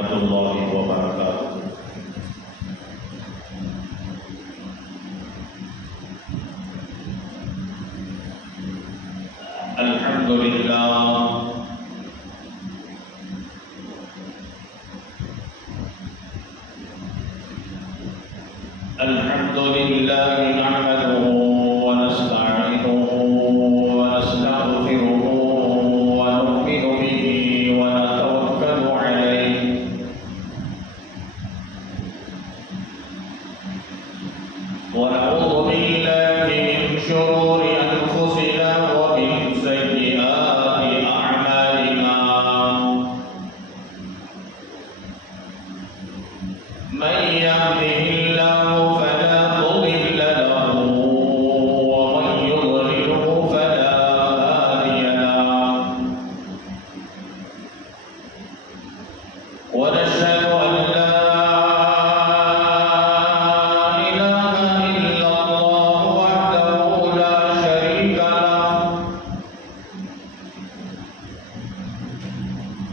الله وبركاته. الحمد لله نحمده ونستعينه ونستغفره ونؤمن به ونتوكل عليه ونعوذ بالله من شرور أنفسنا ومن سيئات أعمالنا من يهده الله فلا مضل له ومن يضلله فلا هادي له ونشهد أن لا إله إلا الله وحده لا شريك له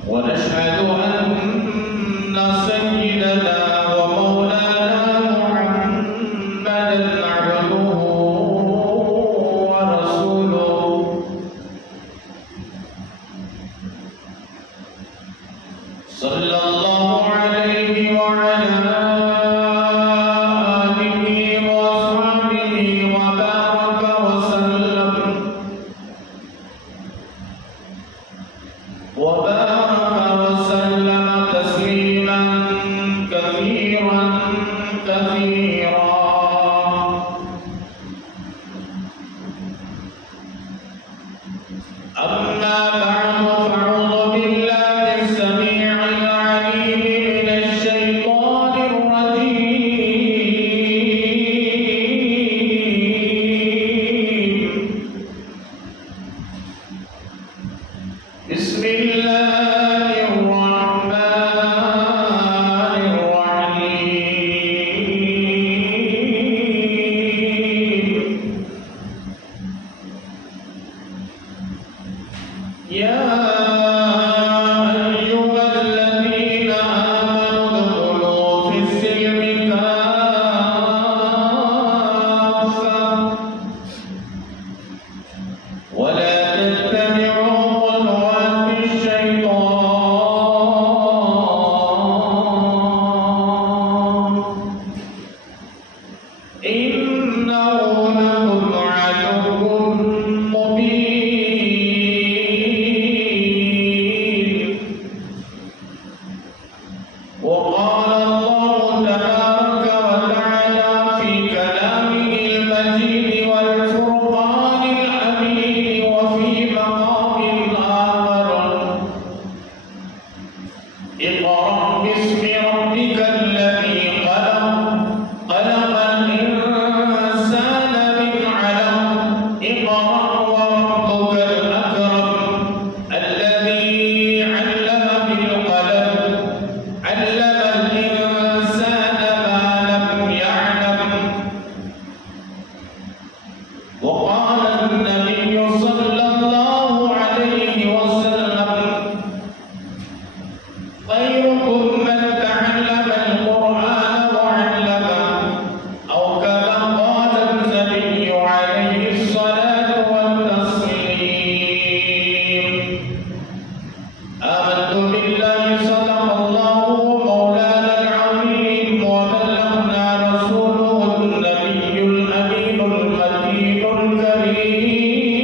ونشهد أن سيدنا ومولانا محمدا عبده ورسوله صلى الله عليه وعلى آله وصحبه وبارك وسلم تسليما كثيرا كثيرا. أما بعد فأعوذ بالله السميع العليم من الشيطان الرجيم. بسم الله الرحمن الرحيم. يا أيها الذين آمنوا ادخلوا في السلم كافة ولا تتبعوا خطوات الشيطان إنه لكم عدو مبين. وقال الله تبارك وتعالى في كلامه المجيد والفرقان الحميد وفي مقام آخر: اقرأ باسم ربك الذي خلق الإنسان من علق اقرأ وربك الأكرم الذي علم بالقلم علم الإنسان ما لم يعلم. وقال النبي صلى الله عليه وسلم: خيركم من تعلم القرآن وعلمه، أو كما قال النبي عليه الصلاة والتسليم. آمنت بالله صدق الله مولانا العظيم وبلغنا رسوله النبي الأمين المتين الكريم.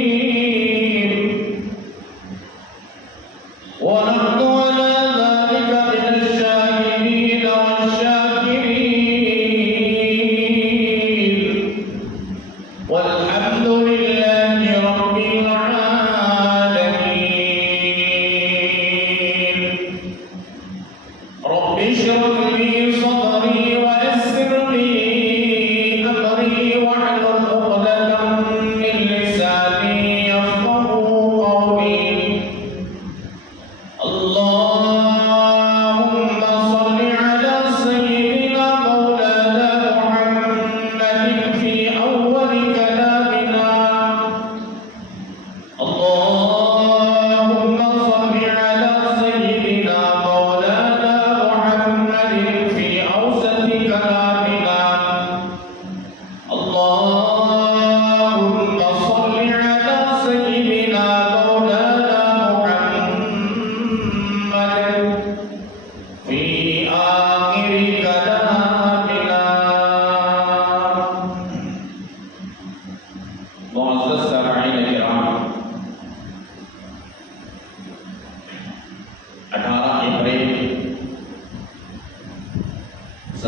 ونحن على ذلك من الشاهدين والشاكرين والحمد لله رب العالمين. رب اشرح لي صدري ويسر لي أمري واحلل عقدة من لساني يفقهوا قولي. اللهم صل على سيدنا مولانا محمد في أول كلامنا. اللهم صل على سيدنا مولانا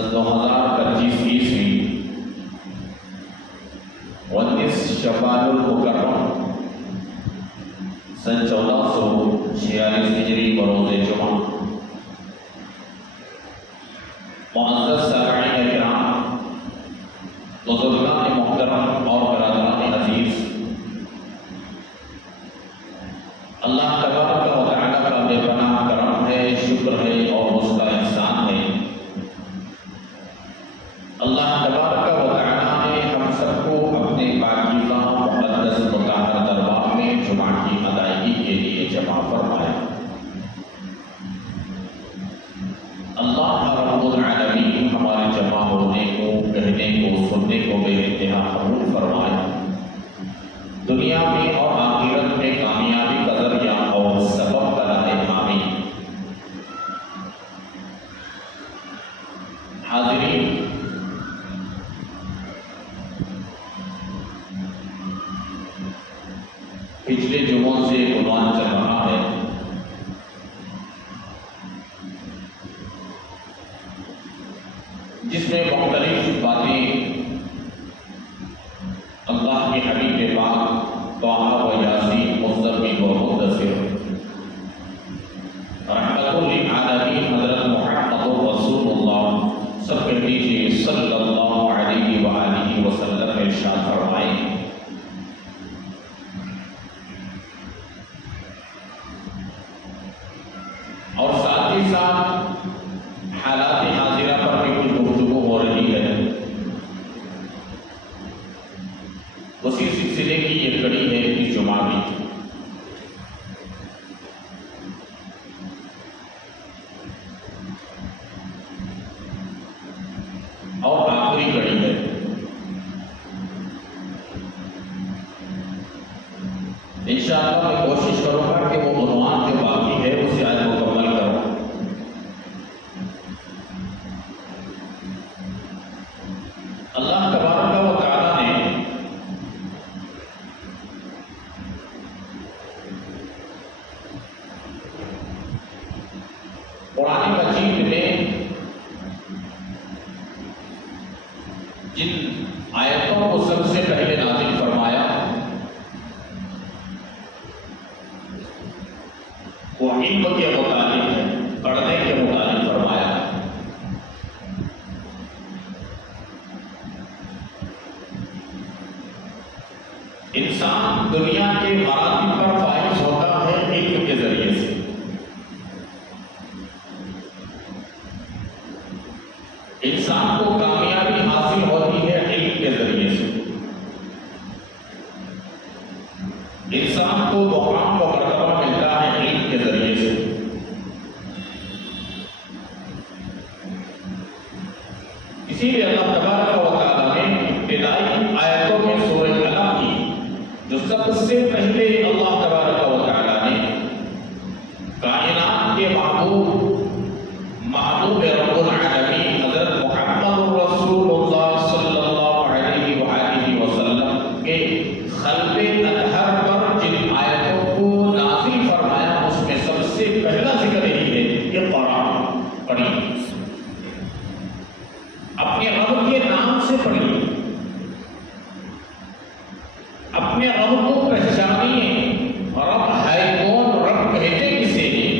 سن 2025 عیسوی 19 شوال المکرم سن 1446 ہجری بروز جمعہ معزز سامعین کرام، بزرگان محترم اور برادران عزیز، اللہ تبارک و تعالیٰ کا بے پناہ کرم ہے، شکر ہے اور اس کا احسان ہے۔ اللہ تبارک و تعالیٰ نے ہم سب کو اپنے پاکیزہ مقدس مطہر دربار میں جمعہ کی ادائیگی کے لیے جمع فرمایا۔ اللہ رب العالمین ہمارے جمع ہونے کو، کہنے کو، سننے کو بے انتہا قبول فرمائے، دنیا میں اور آخرت میں کامیابی کا ذریعہ اور سبب بنائے، آمین۔ حاضرین، پچھلے جمعوں سے عنوان چل رہا ہے جس میں مختلف باتیں اللہ کے حبیب پاک طٰہٰ و یاسین مزمل و مدثر رحمۃ للعالمین حضرت محمد رسول اللہ، سب کہہ دیجیے صلی اللہ علیہ وآلہ وسلم ارشاد فرمائے، اور ساتھ ہی ساتھ حالات حاضرہ پر بھی کچھ گفتگو ہو رہی ہے۔ اسی سلسلے کی یہ کڑی ہے اس جمعہ کی۔ اور آخری کڑی ہے۔ انشاءاللہ میں کوشش کروں گا کہ وہ عنوان جو باقی ہے اسے آج مکمل کروں۔ اللہ تبارک و تعالیٰ نے قرآن مجید میں جن آیتوں کو سب سے پہلے نازل فرمایا وہ علم کے متعلق ہے، پڑھنے کے متعلق فرمایا۔ انسان دنیا کے مراتب پر فائز ہوتا ہے علم کے ذریعے سے۔ انسان کو کامیابی حاصل ہوتی ہے علم کے ذریعے سے۔ انسان کو مقام و مرتبہ ملتا ہے علم کے ذریعے سے۔ اسی لیے اللہ تبارک و تعالیٰ نے ابتدائی آیتوں میں سورہ قلم کی جو سب سے پہلے اللہ تبارک و تعالیٰ نے کائنات کے محبوب رب العالمین حضرت محمد رسول اللہ صلی اللہ علیہ وآلہ وسلم کے قلب اطہر پر جن آیتوں کو نازل فرمایا اس میں سب سے پہلا ذکر یہی ہے کہ قرآن پڑھیے، اپنے رب کے نام سے پڑھیے، اپنے رب کو پہچانیے۔ رب ہے کون؟ رب کہتے کسے ہیں؟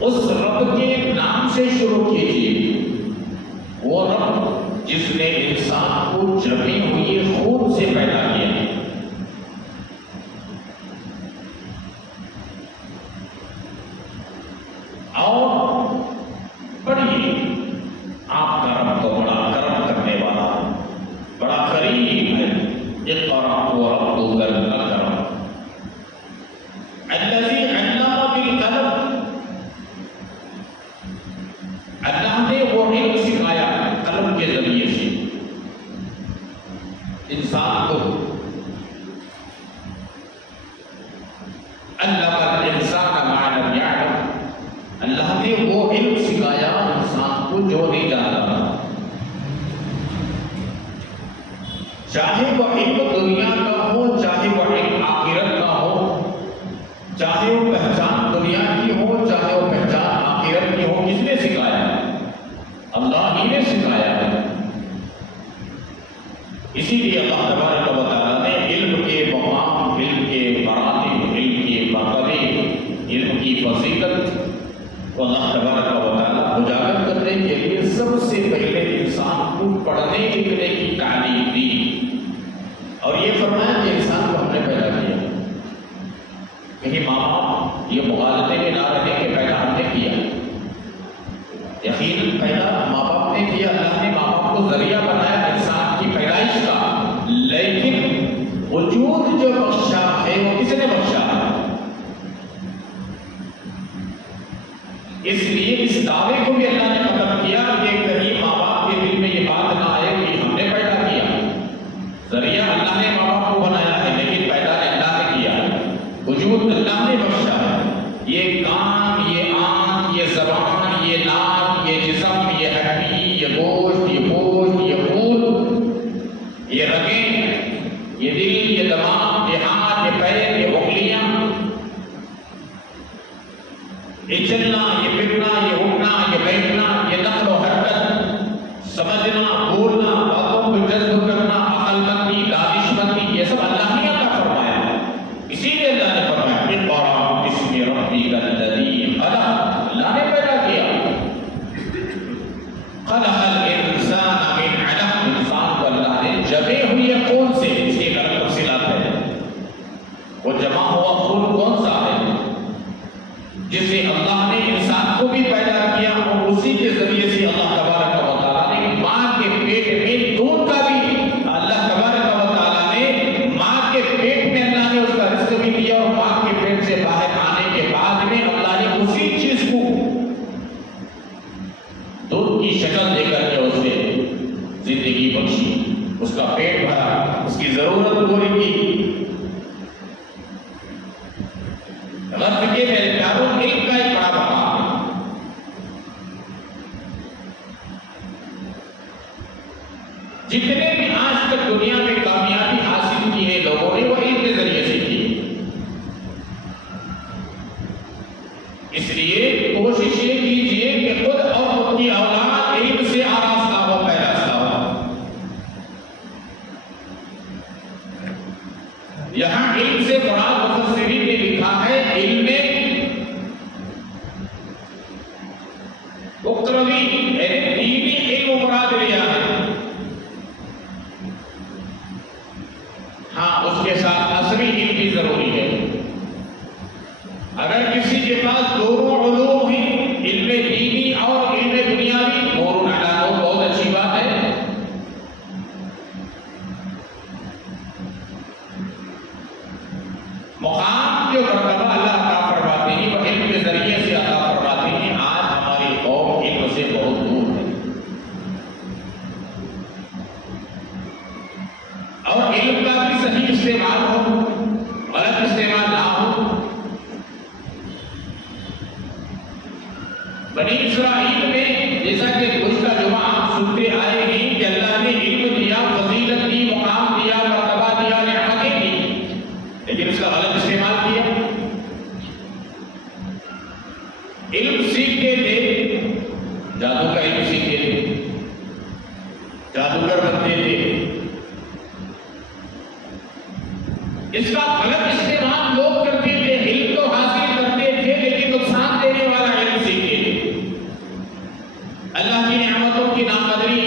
اس رب کے نام سے شروع کیجیے، وہ رب جس نے انسان کو جمی ہوئی خون سے پیدا کیا۔ اور پڑھیے، آپ کا رب تو بڑا کرم کرنے والا، بڑا کریم ہے۔ اقرأ وربک الاکرم الذی علم بالقلم، اللہ نے وہ علم سکھایا قلم کے ذریعے سے انسان کو۔ علم الانسان ما لم یعلم، اللہ نے وہ علم سکھایا انسان کو جو نہیں جانتا تھا۔ چاہے وہ علم دنیا کا ہو، چاہے وہ علم آخرت کا ہو، چاہے وہ پہچان دنیا کی ہو، اسی لیے اللہ تبارک و تعالیٰ نے علم کے مقام، علم کے مراتب، علم کے مرتبے، علم کی فضیلت کو اللہ تبارک و تعالیٰ اجاگر کرنے کے لیے سب سے پہلے انسان کو پڑھنے لکھنے کی تعلیم دی، اور یہ فرمایا کہ انسان کو ہم نے پیدا کیا۔ کہیں ماں باپ یہ مغالطے میں نہ رہے کہ پیدا ہم نے کیا، یقیناً پیدا ماں باپ نے کیا، اللہ نے ماں باپ کو ذریعہ بنایا انسان کی پیدائش کا، لیکن وجود جو بخشا ہے وہ کس نے بخشا ہے؟ اس لیے اس دعوے کو بھی اللہ نے ختم کیا کہ کہیں ماں باپ کے دل میں یہ بات نہ آئے کہ ہم نے پیدا کیا۔ ذریعہ اللہ نے ماں باپ کو بنایا ہے، لیکن پیدا اللہ نے کیا ہے، وجود اللہ نے بخشا ہے۔ یہ کان، یہ آنکھ، یہ زبان، یہ ناک، یہ جسم، یہ ہڈی، یہ گوشت، یہ پوست، یہ خون، یہ رگیں، یہ دل، یہ دماغ، یہ ہاتھ، یہ پیر، یہ انگلیاں، یہ چلنا، یہ پھرنا، یہ اٹھنا، یہ بیٹھنا، یہ نقل و حرکت، سمجھنا، بولنا، باتوں کو جذب کرنا، عقل مندی، دانش مندی، یہ سب اللہ نے عطا فرمایا ہے۔ اسی لیے اللہ نے فرمایا اقرأ باسم ربک الذی خلق، اللہ نے پیدا کیا، خلق الانسان من علق، انسان کو اللہ نے جمے ہوئی خون سے، اس کی غلط تفصیلات ہے، وہ جمع ہوا خون کون سا ہے؟ جس سے اللہ نے انسان کو بھی پیدا کیا، اور اسی کے ذریعے سے اللہ تبارک و تعالیٰ نے ماں کے پیٹ میں دودھ کا بھی، اللہ تبارک و تعالیٰ نے ماں کے پیٹ میں اللہ نے اس کا رزق بھی دیا، اور ماں کے پیٹ سے باہر آنے کے بعد میں اللہ نے اسی چیز کو دودھ کی شکل دے کر کے اسے زندگی بخشی، اس کا پیٹ بھرا، اس کی ضرورت پوری کی۔ غرض کے میرے پیاروں، علم کا ایک بڑا مقام ہے۔ جتنے بھی آج تک دنیا میں کامیابی حاصل کی ہے لوگوں نے، وہ علم کے ذریعے سے کی۔ اس لیے کوشش یہ کیجیے کہ خود اور خود کی اولاد علم سے آراستہ ہو، پیراستہ ہو۔ یہاں علم سے مراد مفسرین نے لکھا ہے، علم میں اخروی یعنی دینی علم مراد لیا ہے، ہاں اس کے ساتھ عصری علم بھی ضروری ہے۔ اگر کسی کے پاس دونوں علوم ہیں، علم دینی اور علم دنیاوی، نور علی نور، بہت اچھی بات ہے۔ مقام جو مرتبہ اللہ عطا فرماتے ہیں وہ علم کے ذریعے سے عطا فرماتے ہیں۔ آج ہماری قوم علم سے بہت دور ہے، اور علم کا بھی صحیح استعمال ہو، غلط استعمال نہ ہو۔ بنی اسرائیل میں جیسا کہ گزشتہ جمعہ آپ سنتے آئے ہیں کہ اللہ نے علم دیا، فضیلت دی، مقام دیا، مرتبہ دیا، نعمتیں دی، لیکن اس کا غلط استعمال کیا۔ علم سیکھتے تھے، جادو کا علم سیکھتے تھے، جادوگر بنتے تھے، اس کا غلط استعمال لوگ کرتے تھے۔ علم تو حاصل کرتے تھے لیکن نقصان دینے والا علم سیکھتے تھے۔ اللہ کی نعمتوں کی ناقدری،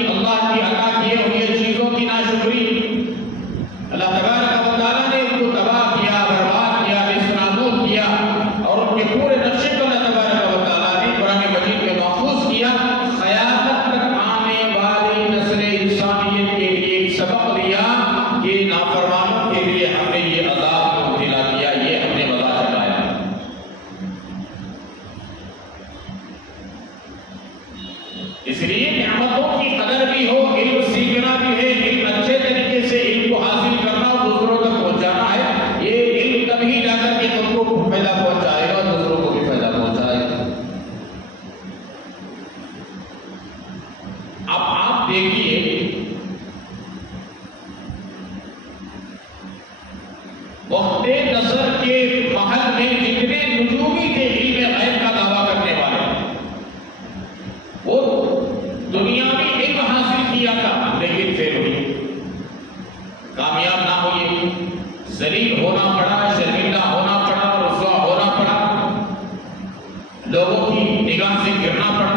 لوگوں کی نگاہ سے گرنا پڑا،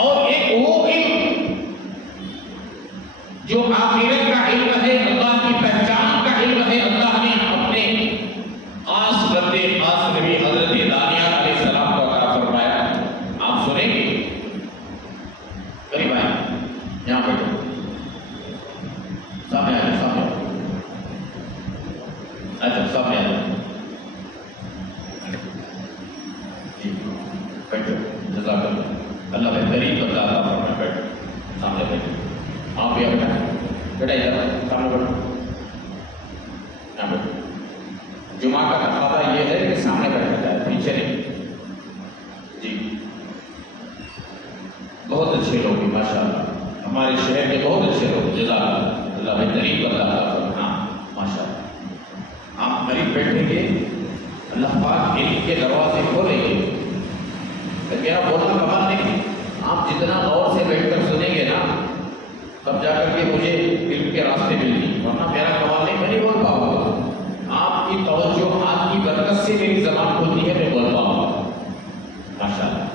اور ایک وہ علم جو آخرت کا علم ہے، اللہ کی پہچان کا علم ہے، اللہ نے اپنے خاص بندے خاص نبی حضرت دانیہ علیہ السلام کو عطا فرمایا۔ آپ سنیں گے، قریب آئیں، یہاں بیٹھو، سامنے آ جائیں، سامنے آ جائیں، اچھا سامنے آ جائیں، جی بیٹھو، جزاک اللہ، اللہ بہترین بندہ عطا فرمائے، بیٹھو، سامنے بیٹھو، آپ بھی بیٹھا بیٹا، ادھر سامنے بیٹھو، یہاں بیٹھو۔ جمعہ کا تقاضا یہ ہے کہ سامنے بیٹھا جائے، پیچھے نہیں۔ جی بہت اچھے لوگ ہیں ماشاء اللہ، ہمارے شہر کے بہت اچھے لوگ، جزاک اللہ، اللہ بہترین بندہ عطا فرمائے۔ ہاں ماشاء اللہ، آپ قریب بیٹھیں گے، اللہ پاک علم کے دروازے کھولیں گے۔ میرا بولنا کمال نہیں، آپ جتنا غور سے بیٹھ کر سنیں گے نا، تب جا کر کے مجھے علم کے راستے ملیں گے، ورنہ میرا کمال نہیں، میں نہیں بول پاؤں گا۔ آپ کی توجہ، آپ کی برکت سے میری زبان کھلتی ہے، میں بول پاؤں گا ماشاء اللہ۔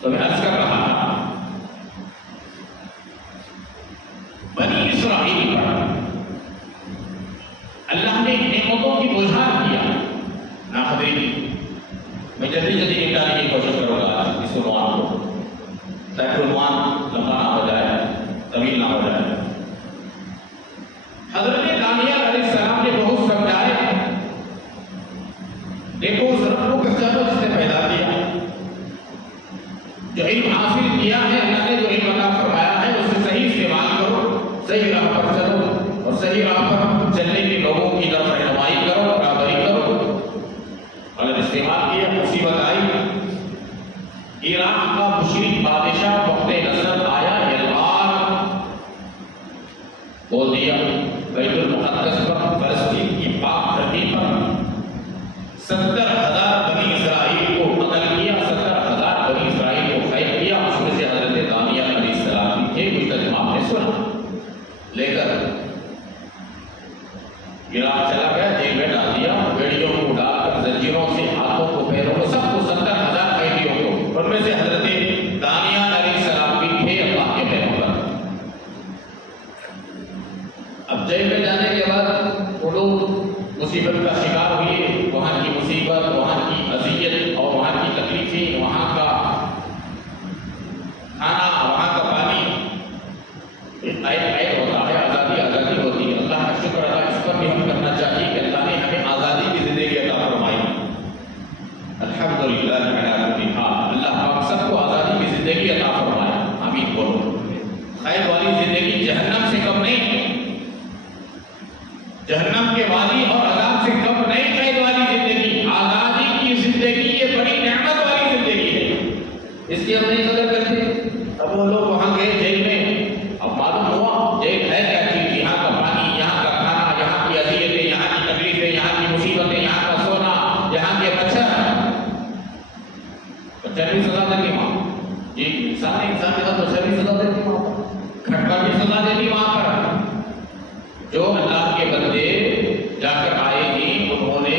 تو میں عرض کر رہا تھا، بنی اسرائیل پر اللہ نے نعمتوں کی بوجھار کیا۔ ناقدرین، میں جلدی نکالنے کی کوشش کروں گا اس عنوان کو، تاکہ عنوان لمبا نہ ہو جائے، طویل نہ ہو جائے۔ حضرت دانیہ علیہ السلام نے بہت سمجھائے، دیکھو اس رب کو پہچانو جس نے پیدا کیا، جو علم حاصل کیا ہے، اللہ نے جو علم عطا فرمایا ہے اسے صحیح استعمال کرو، صحیح راہ پر چلو، اور صحیح راہ پر چلنے کے لوگوں کی طرف رہنمائی کرو، برابری کرو۔ اگر استعمال کیا، مصیبت آئی، عراق کا مشرک بادشاہ وقت نظر آیا، یلغار بول دیا، بیت المقدس پر، فلسطین کی پاک دھرتی پر 70,000 بنی اسرائیل کو قتل کیا، 70,000 بنی اسرائیل کو قید کیا، اس میں سے حضرت دانیہ علیہ السلام تھے، کچھ ترجمہ آپ نے سنا، لے کر عراق چلا گیا، جیل میں ڈال دیا، بیڑیوں کو ڈال کر زنجیروں سے، ہاتھوں کو، پیروں کو، سب کو 70,000 قیدیوں کو، ان میں سے حضرت دانیہ علیہ السلام بھی تھے، اللہ کے پیغمبر۔ اب جیل میں جانے کے بعد وہ لوگ مصیبت کا شکار ہوئے، وہاں کی مصیبت، وہاں کی اذیت اور وہاں کی تکلیفیں، وہاں کا کھانا، وہاں کا پانی، قید ہوتا ہے، آزادی ہوتی ہے۔ اللہ کا شکر ادا اس پر بھی ہم کرنا چاہیے کہ اللہ نے ہمیں آزادی کی زندگی عطا فرمائی، الحمدللہ علی کل حال۔ اللہ پاک سب کو آزادی کی زندگی عطا فرمائے، آمین بولو۔ قید والی زندگی جہنم سے کم نہیں، جہنم کے وادی اور عذاب سے کم نہیں قید والی زندگی، آزادی کی زندگی یہ بڑی نعمت والی زندگی ہے، اس کی ہم نہیں قدر کرتے۔ اب وہ لوگ وہاں گئے جیل میں، اب معلوم ہوا جیل ہے کیا چیز، یہاں کا پانی، یہاں کا کھانا، یہاں کی اذیتیں، یہاں کی تکلیفیں، یہاں کی مصیبتیں، یہاں کا سونا، یہاں کے مچھر بھی سزا دیتی وہاں، جی انسان کے ساتھ مچھر بھی سزا دیتی وہاں پر، کھٹکا بھی سزا دیتی وہاں پر۔ جو اللہ کے بندے جا کر آئے ہیں انہوں نے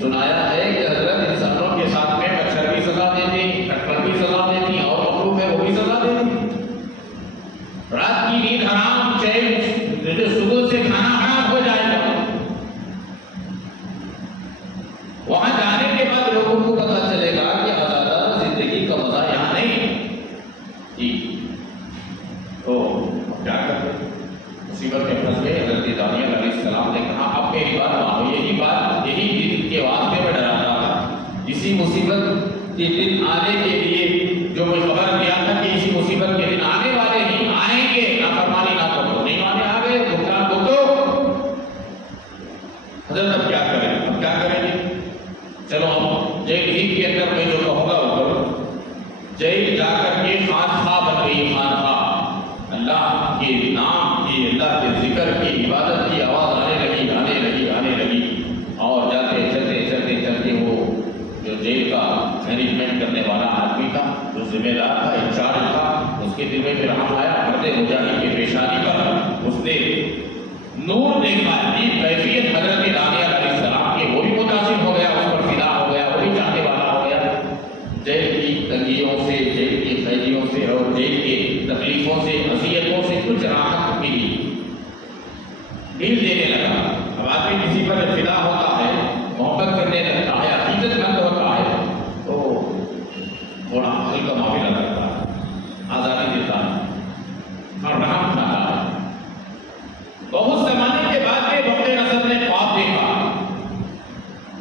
سنایا ہے کہ حضرت انسانوں کے ساتھ میں مچھر بھی سزا دیتے، کھٹکا بھی سزا دیتی، اور مخلوق ہے وہ بھی سزا دیتی۔ رات کی نیند حرام، چین صبح سے کھانا حرام ہو جائے گا۔ وہاں جانے کے بعد لوگوں کو پتا چلے گا کہ آزادہ زندگی کا مزہ یہاں نہیں جی۔ تو کیا کرتے، مصیبت میں پھنس گئے۔ حضرت دانیہ علیہ السلام نے کہا اب میری بات مانو، یہی دن کے واسطے میں ڈراتا تھا، اسی مصیبت کے دن آنے کے لیے جو میں خبر دیا تھا کہ اسی مصیبت کے دن آنے والے ہی آئیں گے، نافرمانی نہ کرو، نہیں آنے آ گئے، بھگتان بھگتو۔ حضرت اب کیا کریں گے؟ چلو ہم جیل ہی کے اندر میں جو کہوں گا وہ کرو۔ جیل جا کر کے خانخواہ بن گئی، خانخواہ، اللہ کے نام کی، اللہ کے ذکر کی، عبادت کی آواز آنے لگی، اور جاتے چلتے وہ جو جیل کا مینجمنٹ کرنے والا آدمی تھا، جو ذمہ دار تھا، انچارج تھا، اس کے دل میں پھر ہم آیا، مرد مجاہد کی پیشانی پر اس نے نور دیکھا، کیفیت حضرت دانیہ علیہ السلام کی، وہ بھی متاثر ہو گیا، اس پر فدا ہو گیا،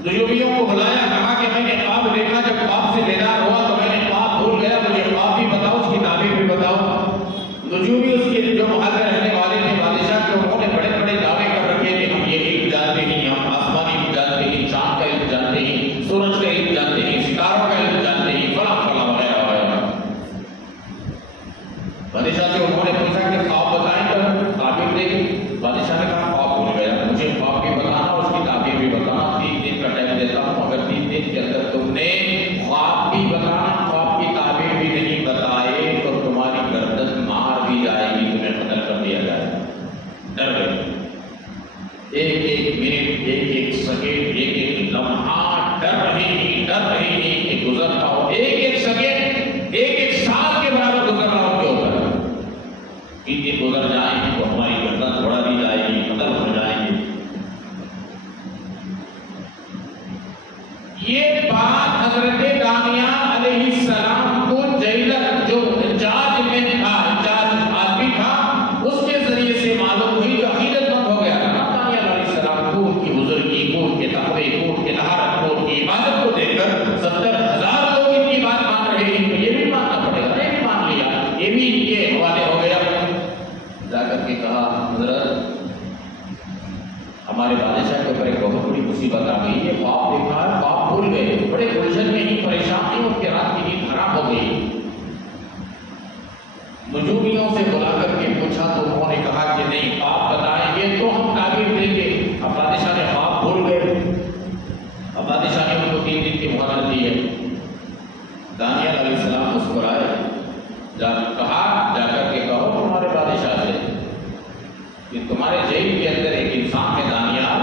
نجومیوں کو بلایا، کہا کہ میں نے خواب دیکھا، جب خواب سے بیدار ہوا تو میں نے خواب بھول گیا، مجھے خواب بھی بتاؤ، اس کی تعبیر بھی بتاؤ۔ نجومی اس کے جو محل میں رہنے والے تھے بادشاہ کے، انہوں نے بڑے بڑے دعوے کر رکھے کہ ہم یہ علم جانتے ہیں، ہم آسمانی علم جانتے ہیں، چاند کا علم جانتے ہیں، سورج کا علم جانتے ہیں، ستاروں کا علم جانتے ہیں، فلاں فلاں وغیرہ وغیرہ۔ بادشاہ سے انہوں نے پوچھا کہ خواب بتائیں تو تعبیر دے گی؟ بادشاہ نے کہا خواب بھول گیا، مجھے خواب بھی بتانا، اس کی تعبیر بھی بتانا، 3 دن کا ٹائم دیتا ہوں، اگر 3 دن کے اندر تم نے خواب بھی بتانا، خواب کی تعبیر بھی نہیں بتائے تو تمہاری گردن مار دی جائے گی، تمہیں قتل کر دیا جائے گا۔ ڈر گئے، ایک ایک منٹ، ایک ایک سیکنڈ، ایک ایک لمحہ ڈر رہے ہیں کہ گزرتا ہو، ایک ایک سیکنڈ ایک ایک سال کے برابر گزر رہا ہو کے اوپر، 3 دن گزر جائیں تو ہماری گردن اڑا دی جائے گی، قتل ہو جائیں گے۔ یہ بات حضرت دانیال علیہ السلام کو جیلر جو انچارج میں تھا، انچارج آدمی تھا، اس کے ذریعے سے معلوم ہوئی، جو عقیدت مند ہو گیا تھا دانیال علیہ السلام کو، ان کی بزرگی کو، ان کے تقوی کو، ان کے طہارت کو، ان کی عبادت کو دیکھ کر 70,000 لوگ ان کی بات مان رہے ہیں، تو یہ بھی ماننا پڑے گا، یہ بھی مان لیا، یہ بھی ان کے حوالے ہو گیا۔ جا کر کے کہا حضرت ہمارے بادشاہ کے اوپر ایک بہت بڑی مصیبت آ گئی ہے، خواب دیکھا ہے، خواب بھول گئے، بڑے الجھن میں ہی، پریشان ہیں، ان کے رات کی نیند حرام ہو گئی۔ نجومیوں سے بلا کر کے پوچھا تو انہوں نے کہا کہ نہیں، خواب بتائیں گے تو ہم تعبیر دیں گے۔ اب بادشاہ نے خواب بھول گئے، اب بادشاہ نے ان کو 3 دن کی مہلت دی ہے۔ دانیال علیہ السلام مسکرائے، کہا جا کر کے کہو تمہارے بادشاہ سے کہ تمہارے جیل کے اندر ایک انسان ہے دانیال،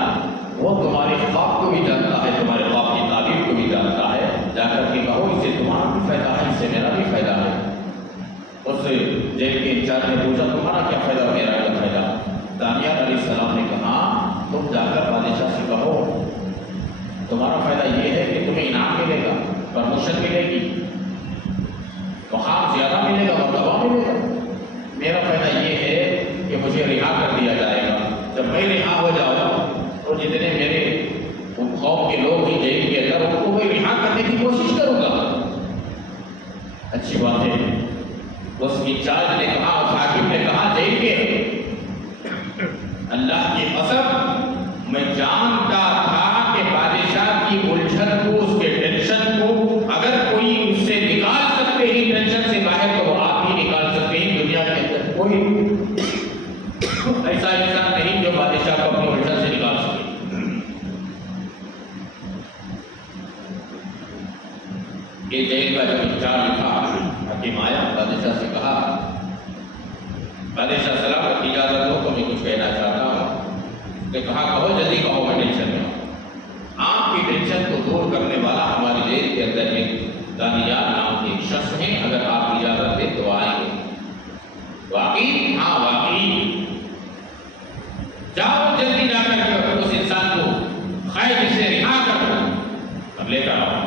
وہ تمہارے خواب کو بھی جانتا ہے، تمہارے خواب کی تعبیر کو بھی جانتا ہے، جا کر کے کہو اس سے تمہارا بھی فائدہ ہے، اس سے میرا بھی فائدہ ہے۔ اس جیل کے انچارج نے پوچھا تمہارا کیا فائدہ، میرا کیا فائدہ؟ دانیال علیہ السلام نے کہا تم جا کر بادشاہ سے کہو تمہارا فائدہ یہ ہے کہ تمہیں انعام ملے گا، پرموشن ملے گی، مقام زیادہ ملے گا، مرتبہ ملے گا۔ میرا فائدہ یہ ہے کہ مجھے رہا کر دیا جائے گا، جب میں رہا ہو جاؤں تو جتنے میرے خوف کے لوگ ہیں جیل کے اندر، ان کو میں رہا کرنے کی کوشش کروں گا۔ اچھی بات ہے۔ اس انچارج نے کہا، اس حاکم نے کہا جیل کے، اللہ کی قسم میں جانتا تھا کہ بادشاہ کی الجھن کو، اس کے ٹینشن کو اگر کوئی اس سے نکال سکتے ہیں ٹینشن سے باہر تو وہ آپ ہی نکال سکتے ہیں۔ دنیا کے اندر کوئی ایسا انسان نہیں جو بادشاہ کو اپنی الجھن سے نکال سکے۔ یہ جیل کا جو انچارج تھا حکیم آیا، بادشاہ سے کہا بادشاہ سلامت اجازت ہو تو میں کچھ کہنا چاہتا ہوں۔ نے کہا کہو جلدی کہو، میں ٹینشن میں ہوں۔ آپ کی ٹینشن کو دور کرنے والا ہماری جیل کے اندر ایک دانیال نام کے ایک شخص ہیں، اگر آپ اجازت دیں تو آئیں گے۔ واقعی؟ ہاں واقعی۔ جاؤ جلدی جا کر کے اس انسان کو قید سے رہا کر دو، اب لے کر آؤ۔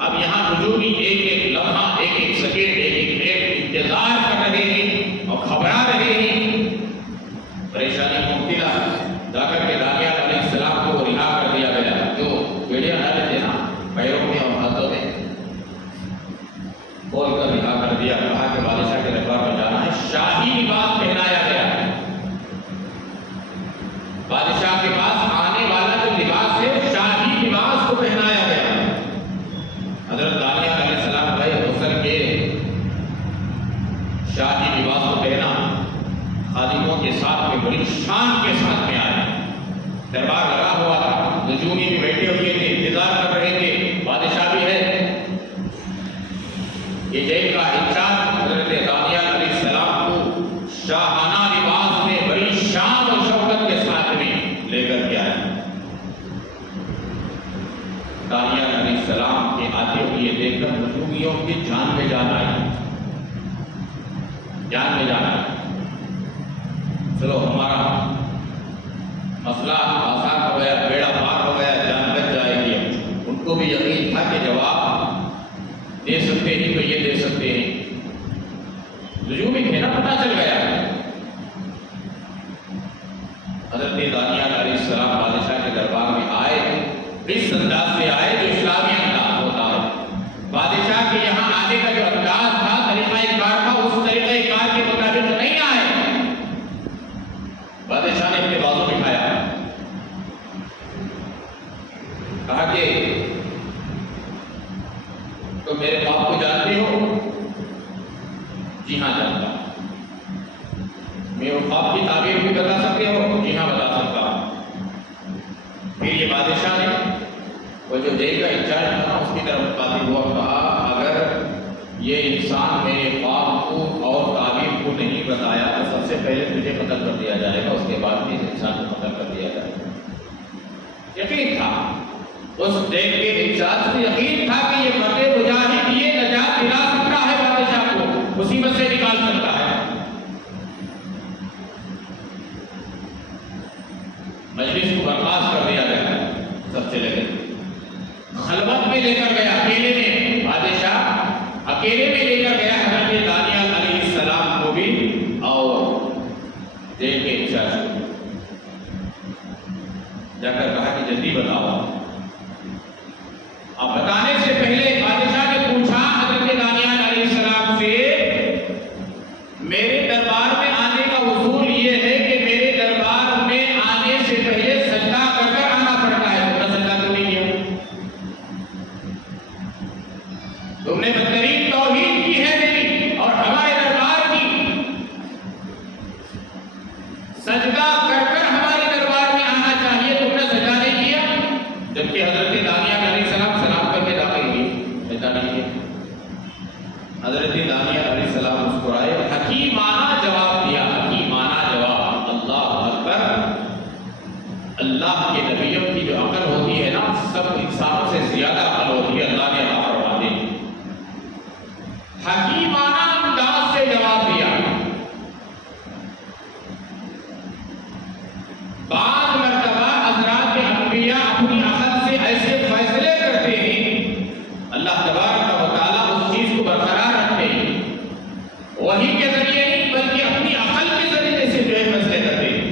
اب یہاں نجومی ایک ایک لمحہ، ایک ایک سیکنڈ، ایک ایک منٹ انتظار کر رہے ہیں اور گھبرا رہے ہیں، پریشانی مبتلا۔ جا کر کے دانیال علیہ السلام کو رہا کر دیا گیا، جو بیڑیاں ڈالے تھے نا پیروں میں اور ہاتھوں میں، کھول کر رہا کر دیا۔ کہا کہ بادشاہ کے دربار میں جانا ہے، شاہی لباس پہنایا گیا۔ بادشاہ کے پاس آنے والا جو لباس ہے، شاہی لباس کو پہنایا گیا۔ حضرت دانیال علیہ السلام گئے، غسل کے شاہی لباس کو پہنا، خادموں کے ساتھ میں بڑی شان کے ساتھ میں آئے۔ دربار لگا ہوا تھا، نجومی بھی بیٹھے ہوئے تھے، انتظار کر رہے تھے، بادشاہ بھی ہے۔ یہ جیل کا انچارج حضرت دانیال علیہ السلام کو شاہانہ لباس میں بڑی شان اور شوکت کے ساتھ میں لے کر کے آئے۔ دانیال علیہ السلام کے آتے ہوئے دیکھ کر نجومیوں کی جان میں جان آئی، جان میں جان آئی۔ چلو ہمارا مسئلہ آسان ہو گیا، بیڑا پار ہو گیا، جان بچ جائے گی۔ ان کو بھی یقین تھا کہ جواب دے سکتے ہیں تو یہ دے سکتے ہیں۔ نجومی تھے نا، پتہ چل گیا۔ حضرت دانیال علیہ السلام بادشاہ کے دربار میں کہا کہ تو میرے باپ کو جانتے ہو؟ جی ہاں جانتا ہوں۔ میرے باپ کی تعبیر بھی بتا سکتے ہو؟ جی ہاں بتا سکتا ہوں۔ پھر یہ بادشاہ نے وہ جو جیل کا انچارج تھا نا، اس کی طرف مخاطب ہوا، کہا اگر یہ انسان میرے باپ کو اور تعبیر کو نہیں بتایا تو سب سے پہلے تجھے قتل کر دیا جائے گا، اس کے بعد اس انسان کو قتل کر دیا جائے گا۔ یقین تھا اس جیل کے انچارج کو، یقین تھا کہ یہ مرد مجاہد یہ نجات دلا سکتا ہے، بادشاہ کو مصیبت سے نکال سکتا ہے۔ مجلس کو برخاست کر دیا گیا، سب چلے گئے، خلوت میں لے کر گیا، اکیلے میں، بادشاہ اکیلے میں لے کر گیا حضرت دانیال علیہ السلام کو بھی اور جیل کے انچارج کو، جا کر کہا کہ جلدی بتاؤ۔ اب بتانے سے پہلے بادشاہ نے پوچھا حضرت دانیال علیہ السلام سے، میرے دربار میں آنے کا اصول یہ ہے کہ میرے دربار میں آنے سے پہلے سجدہ کر کر آنا پڑتا ہے، تم نے سجدہ کیوں نہیں کیا؟ تم نے بدترین توہین کی ہے میری اور ہمارے دربار کی، سجدہ کر کر ہمارے دربار میں آنا چاہیے، تم نے سجدہ نہیں کیا، جبکہ حضرت دانیال علیہ السلام سلام کر کے داخل ہوئے، سجدہ نہیں کیا۔ حضرت دانیال علیہ السلام مسکرائے، حکیمانہ جواب دیا، حکیمانہ جواب، اللہ اکبر۔ اللہ کے نبیوں کی جو عقل ہوتی ہے نا، سب انسانوں سے زیادہ عقل ہوتی ہے، اللہ نے عطا فرما دی۔ حکیمانہ انداز سے جواب دیا۔ بعض مرتبہ حضرات انبیاء اپنی عقل سے ایسے فیصلے کرتے ہیں، اللہ تبارک و تعالیٰ اس چیز کو برقرار رکھتے ہیں، وہی کے ذریعے نہیں بلکہ اپنی عقل کے ذریعے سے جو ہے فیصلے کرتے ہیں۔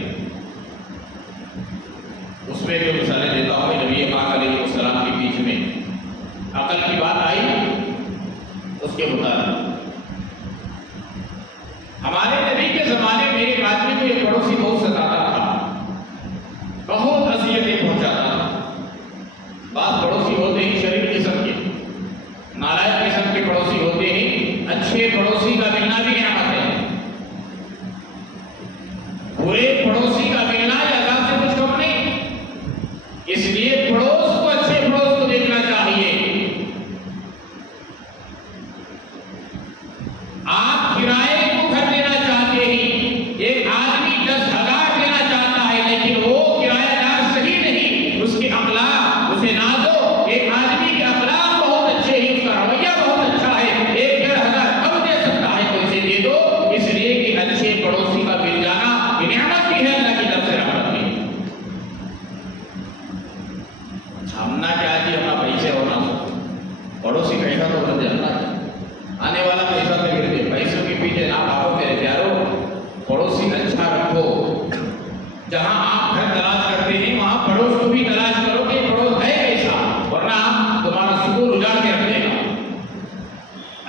اس میں جو مثالیں دیتا ہوں، نبی پاک علیہ السلام کے بیچ میں عقل کی بات آئی، اس کے مطابق ہمارے نبی کے زمانے میں ایک آدمی کو ایک پڑوسی بہت ستاتا تھا، بہت اذیتیں پہنچاتا تھا۔ بعض پڑوسی ہوتے ہیں شریف قسم کے، نالائق قسم کے پڑوسی ہوتے ہیں، اچھے پڑوسی کا ملنا بھی نعمت ہے، برے پڑوسی کا ملنا یا عذاب سے کچھ کم نہیں، اس لیے پڑوس کو اچھے پڑوس کو دیکھنا چاہیے۔ آپ کرائے کو گھر دینا چاہتے ہیں، ایک آدمی 10,000 دینا چاہتا ہے لیکن وہ کرایہ دار صحیح نہیں، اس کے اخلاق اسے نہ دو۔ ایک آدمی کے اخلاق بہت اچھے ہیں، اس کا رویہ بہت اچھا ہے، 1,500 کم دے سکتا ہے تو اسے دے دو، اس لیے کہ اچھے پڑوسی کا مل جانا یہ نعمت بھی ہے، اللہ کی طرف سے رحمت بھی۔ ہم نہ کیا جی اپنا پیسے ہونا سو، پڑوسی پیسہ تو بن جانا، آنے والا پیسہ تو گر دے، پیسوں کے پیچھے نہ بھاگو میرے پیارو، پڑوسی اچھا رکھو۔ جہاں آپ گھر تلاش کرتے ہیں وہاں پڑوس کو بھی تلاش کرو کہ پڑوس ہے کیسا، ورنہ آپ تمہارا سکون اجاڑ کے رکھ دے گا۔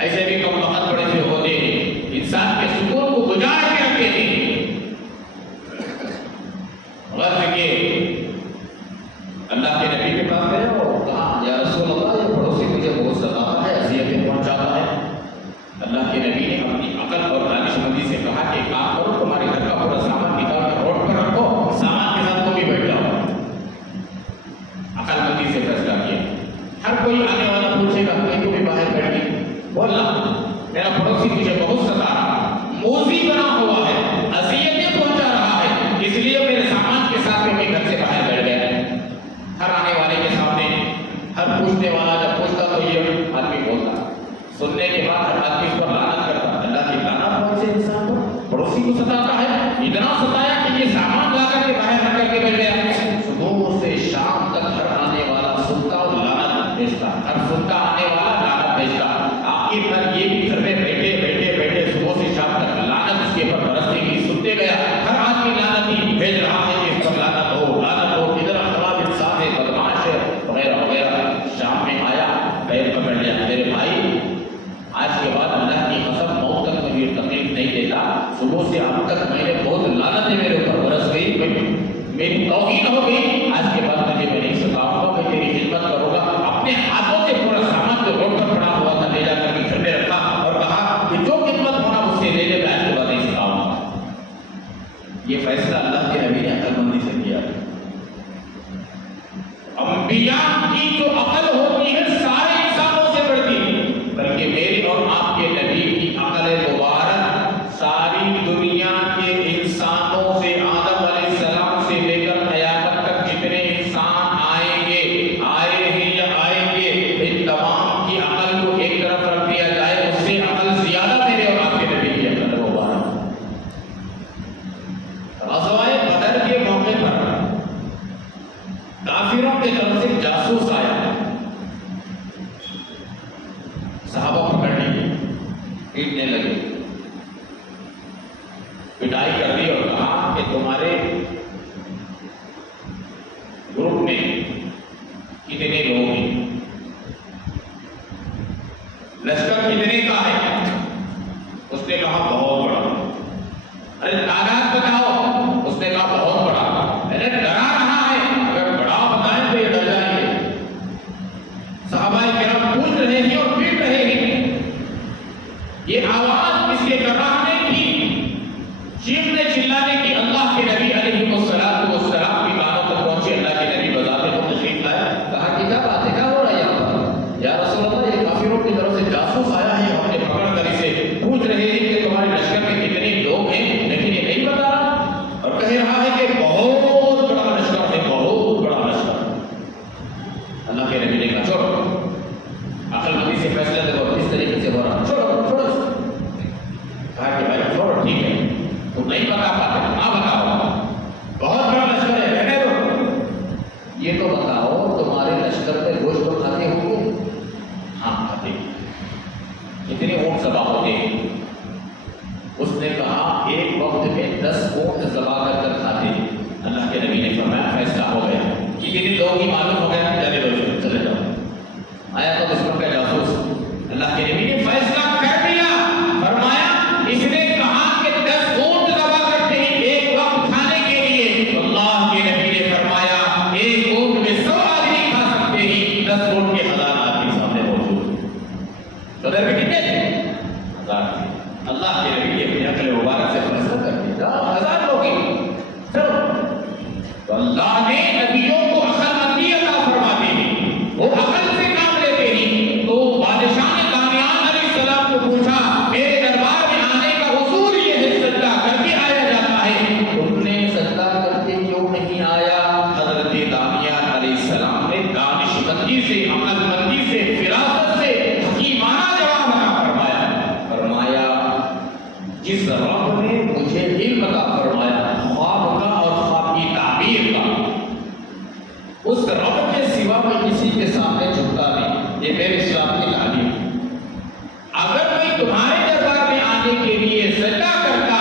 ایسے بھی کم وقت بڑے سے ہوتے ہیں، انسان کے سکون کو اجاڑ کے رکھتے ہیں۔ غرض کے اللہ کے نبی کے پاس گئے اور کہا یا رسول اللہ یہ پڑوسی مجھے بہت ستاتا ہے، اذیتیں پہنچاتا ہے۔ اللہ کے نبی نے اپنی عقل اور دانشمندی سے کہا کہ کام کرو، تمہارے گھر کا پورا سامان نکال کر روڈ پر رکھو، سامان کے ساتھ تم بھی بیٹھ جاؤ۔ عقل مندی سے فیصلہ کیا۔ ہر کوئی آنے والا پوچھے گا کہیں کو بھی باہر بیٹھ کے بولنا میرا پڑوسی مجھے بہت ستا رہا، موذی بنا ہوا ہے، اذیتیں پہنچا رہا ہے، اس لیے میرے سامان کے ساتھ میں گھر سے باہر بیٹھ گیا۔ ہر آنے والے کے سامنے ہر پوچھنے والا جب پوچھتا تو یہ آدمی بولتا، سننے کے بعد ہر آدمی اس پر لعنت کرتا، اللہ کی لعنت پہنچے انسان کو، پڑوسی کو ستاتا ہے، اتنا ستایا کہ یہ سامان لا کر کے باہر رکھ کر کے بیٹھ گیا۔ صبح سے شام تک ہر آنے والا سنتا اور لعنت بھیجتا، ہر سنتا آنے والا لعنت بھیجتا۔ آخر کار یہ بھی گھر میں بیٹھے بیٹھے بیٹھے صبح سے شام تک لعنت اس کے پر برسنے کی سنتے گیا۔ ہر آدمی لعنت ہی بھیج رہا ہے کہ اس پر لعنت ہو، لعنت ہو، ادھر خراب انسان ہے، بدماش ہے، وغیرہ وغیرہ۔ شام میں آیا، پیر پکڑ لیا، میرے بھائی آج کے بعد اللہ کی قسم موت تک مجھے تکلیف نہیں دیتا، صبح سے اب تک میں نے بہت لعنتیں میرے اوپر برس گئی، میری توہین ہو گئی، آج کے بعد مجھے میں نہیں ستاؤں گا، میں تیری خدمت انبیاء کی جو عقل ہوتی ہے سارے انسانوں سے بڑھتی ہے، بلکہ میری اور آپ کے نبی کی عقل مبارک ساری دنیا کے انسانوں سے، آدم علیہ السلام سے لے کر قیامت تک جتنے انسان آئیں گے، آئے ہیں یا آئیں گے، ان تمام کی عقل کو ایک طرف رکھ دیا جائے، اس سے عقل زیادہ میرے اور آپ کے نبی کی عقل مبارک۔ غزوہ بدر کے موقع پر کافروں کی طرف سے جاسوس آیا، صحابہ پکڑ لیے، پیٹنے لگے، پٹائی کر دی اور کہا کہ تمہارے گروپ میں کتنے لوگ ہیں، لشکر کتنے کا ہے؟ اس نے کہا بہت بڑا۔ ارے تعداد بتاؤ، اس نے کہا بہت بڑا۔ ارے ڈرا رہا ہے، اگر بڑا بتائیں تو یہ ڈر جائیں گے۔ صحابہ کرام پوچھ رہے ہیں اور پیٹ رہے ہیں، یہ آواز اس کے کراہنے کی، چیخنے چلانے کی اللہ کے نبی علیہ السلام کی کانوں تک پہنچی۔ اللہ کے نبی بذات خود تشریف لائے، کہا کہ کیا بات ہے، کیا ہو رہا ہے یہاں پر؟ یا رسول اللہ، یہ کافروں کی طرف سے جاسوس آیا ہے، ہم نے پکڑ کر اسے پوچھ رہے ہیں کہ تمہارے لشکر میں کتنے لوگ ہیں، لیکن یہ نہیں بتا رہا اور کہہ رہا ہے کہ بہت بڑا لشکر ہے، بہت بڑا لشکر۔ اللہ کے نبی نے کہا چھوڑو، عقل مندی سے فیصلہ دیکھو، کس طریقے سے ہو رہا، چھوڑو چھوڑو۔ کہا کہ بھائی چھوڑو، ٹھیک ہے، تم نہیں بتا پاتے، ہاں بتاؤ، بہت بڑا لشکر ہے، رہنے دو۔ یہ تو بتاؤ تمہارے لشکر پہ گوشت تو کھاتے ہوں گے؟ ہاں کھاتے ہیں۔ کتنے اونٹ ذبح ہوتے ہیں؟ اس نے کہا ایک وقت میں 10 اونٹ ذبح کر کر کھاتے ہیں۔ اللہ کے نبی نے فرمایا فیصلہ ہو گیا، کتنے لوگ ہی معلوم ہو گیا، چلے لو چلے جاؤ۔ آیا تو دشمن کا جاسوس، اللہ کے نبی نے فیصلہ کر دیا، فرمایا اس نے کہا کہ 10 اونٹ ذبح کرتے ہیں ایک وقت کھانے کے لیے، اللہ کے نبی نے فرمایا ایک اونٹ میں 100 آدمی کھا سکتے ہیں، 10 اونٹ کے 1000 آدمی سامنے موجود۔ بدر میں کتنے تھے؟ 1000 تھے۔ اللہ کے نبی نے اپنی عقل مبارک سے فیصلہ کر دیا 1000 لوگ ہیں، چلو۔ تو اللہ نے نبیوں کو عقل مندی عطا فرما دی ہے، وہ عقل سے کام لیتے ہیں۔ تو بادشاہ نے دانیال علیہ السلام کو پوچھا میرے دربار میں آنے کا اصول یہ ہے، سجدہ کر کے آیا جاتا ہے، تم نے سجدہ کرتے کیوں نہیں آیا؟ حضرت دانیال علیہ السلام نے دانش مندی سے، عقل مندی سے، فراست سے حکیمانہ جواب عطا فرمایا، فرمایا جس رب نے مجھے علم عطا فرمایا خواب کا اور خواب کی تعبیر کا، اس رب کے سوا میں کسی کے سامنے جھکتا نہیں۔ یہ میرے اسلام کی تعلیم۔ اگر میں تمہارے دربار میں آنے کے لیے سجدہ کرتا،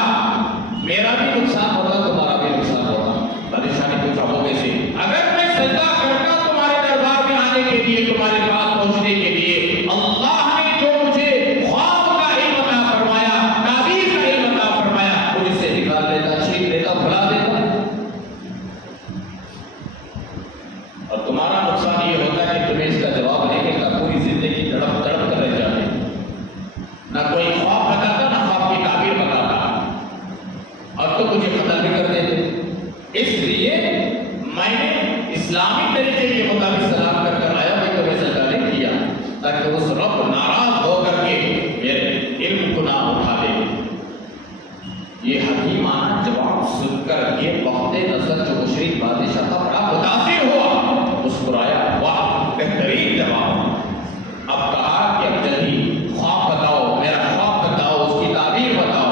میرا بھی نقصان ہوتا، تمہارا بھی نقصان ہوتا۔ بادشاہ نے پوچھا ہو کیسے؟ اگر میں سجدہ کرتا تمہارے دربار میں آنے کے لیے، تمہارے پاس پہنچنے کے لیے، اللہ نے جو مجھے خواب کا علم عطا فرمایا، تعبیر کا علم عطا فرمایا، مجھ سے نکال لیتا، چھین لیتا، بھلا دیتا۔ اور تمہارا نقصان یہ ہوتا ہے کہ تمہیں اس کا جواب نہیں ملتا، پوری زندگی تڑپ تڑپ کر رہ جاتے، نہ کوئی خواب بتاتا نہ خواب کی تعبیر بتاتا، اور تم مجھے قتل بھی کر دیتے۔ اس لیے میں نے اسلامی طریقے کے مطابق سلام کر کر آیا، میں تمہیں سجدہ نہیں کیا، تاکہ اس رب ناراض ہو کر کے میرے علم کو نہ اٹھا دے۔ یہ حکیمانہ جواب سن کر یہ وقت نظر جو مشرک بادشاہ تھا بڑا متاثر ہوا، مسکرایا، واہ بہترین جواب۔ اب کہا کہ اب جلدی خواب بتاؤ، میرا خواب بتاؤ، اس کی تعبیر بتاؤ۔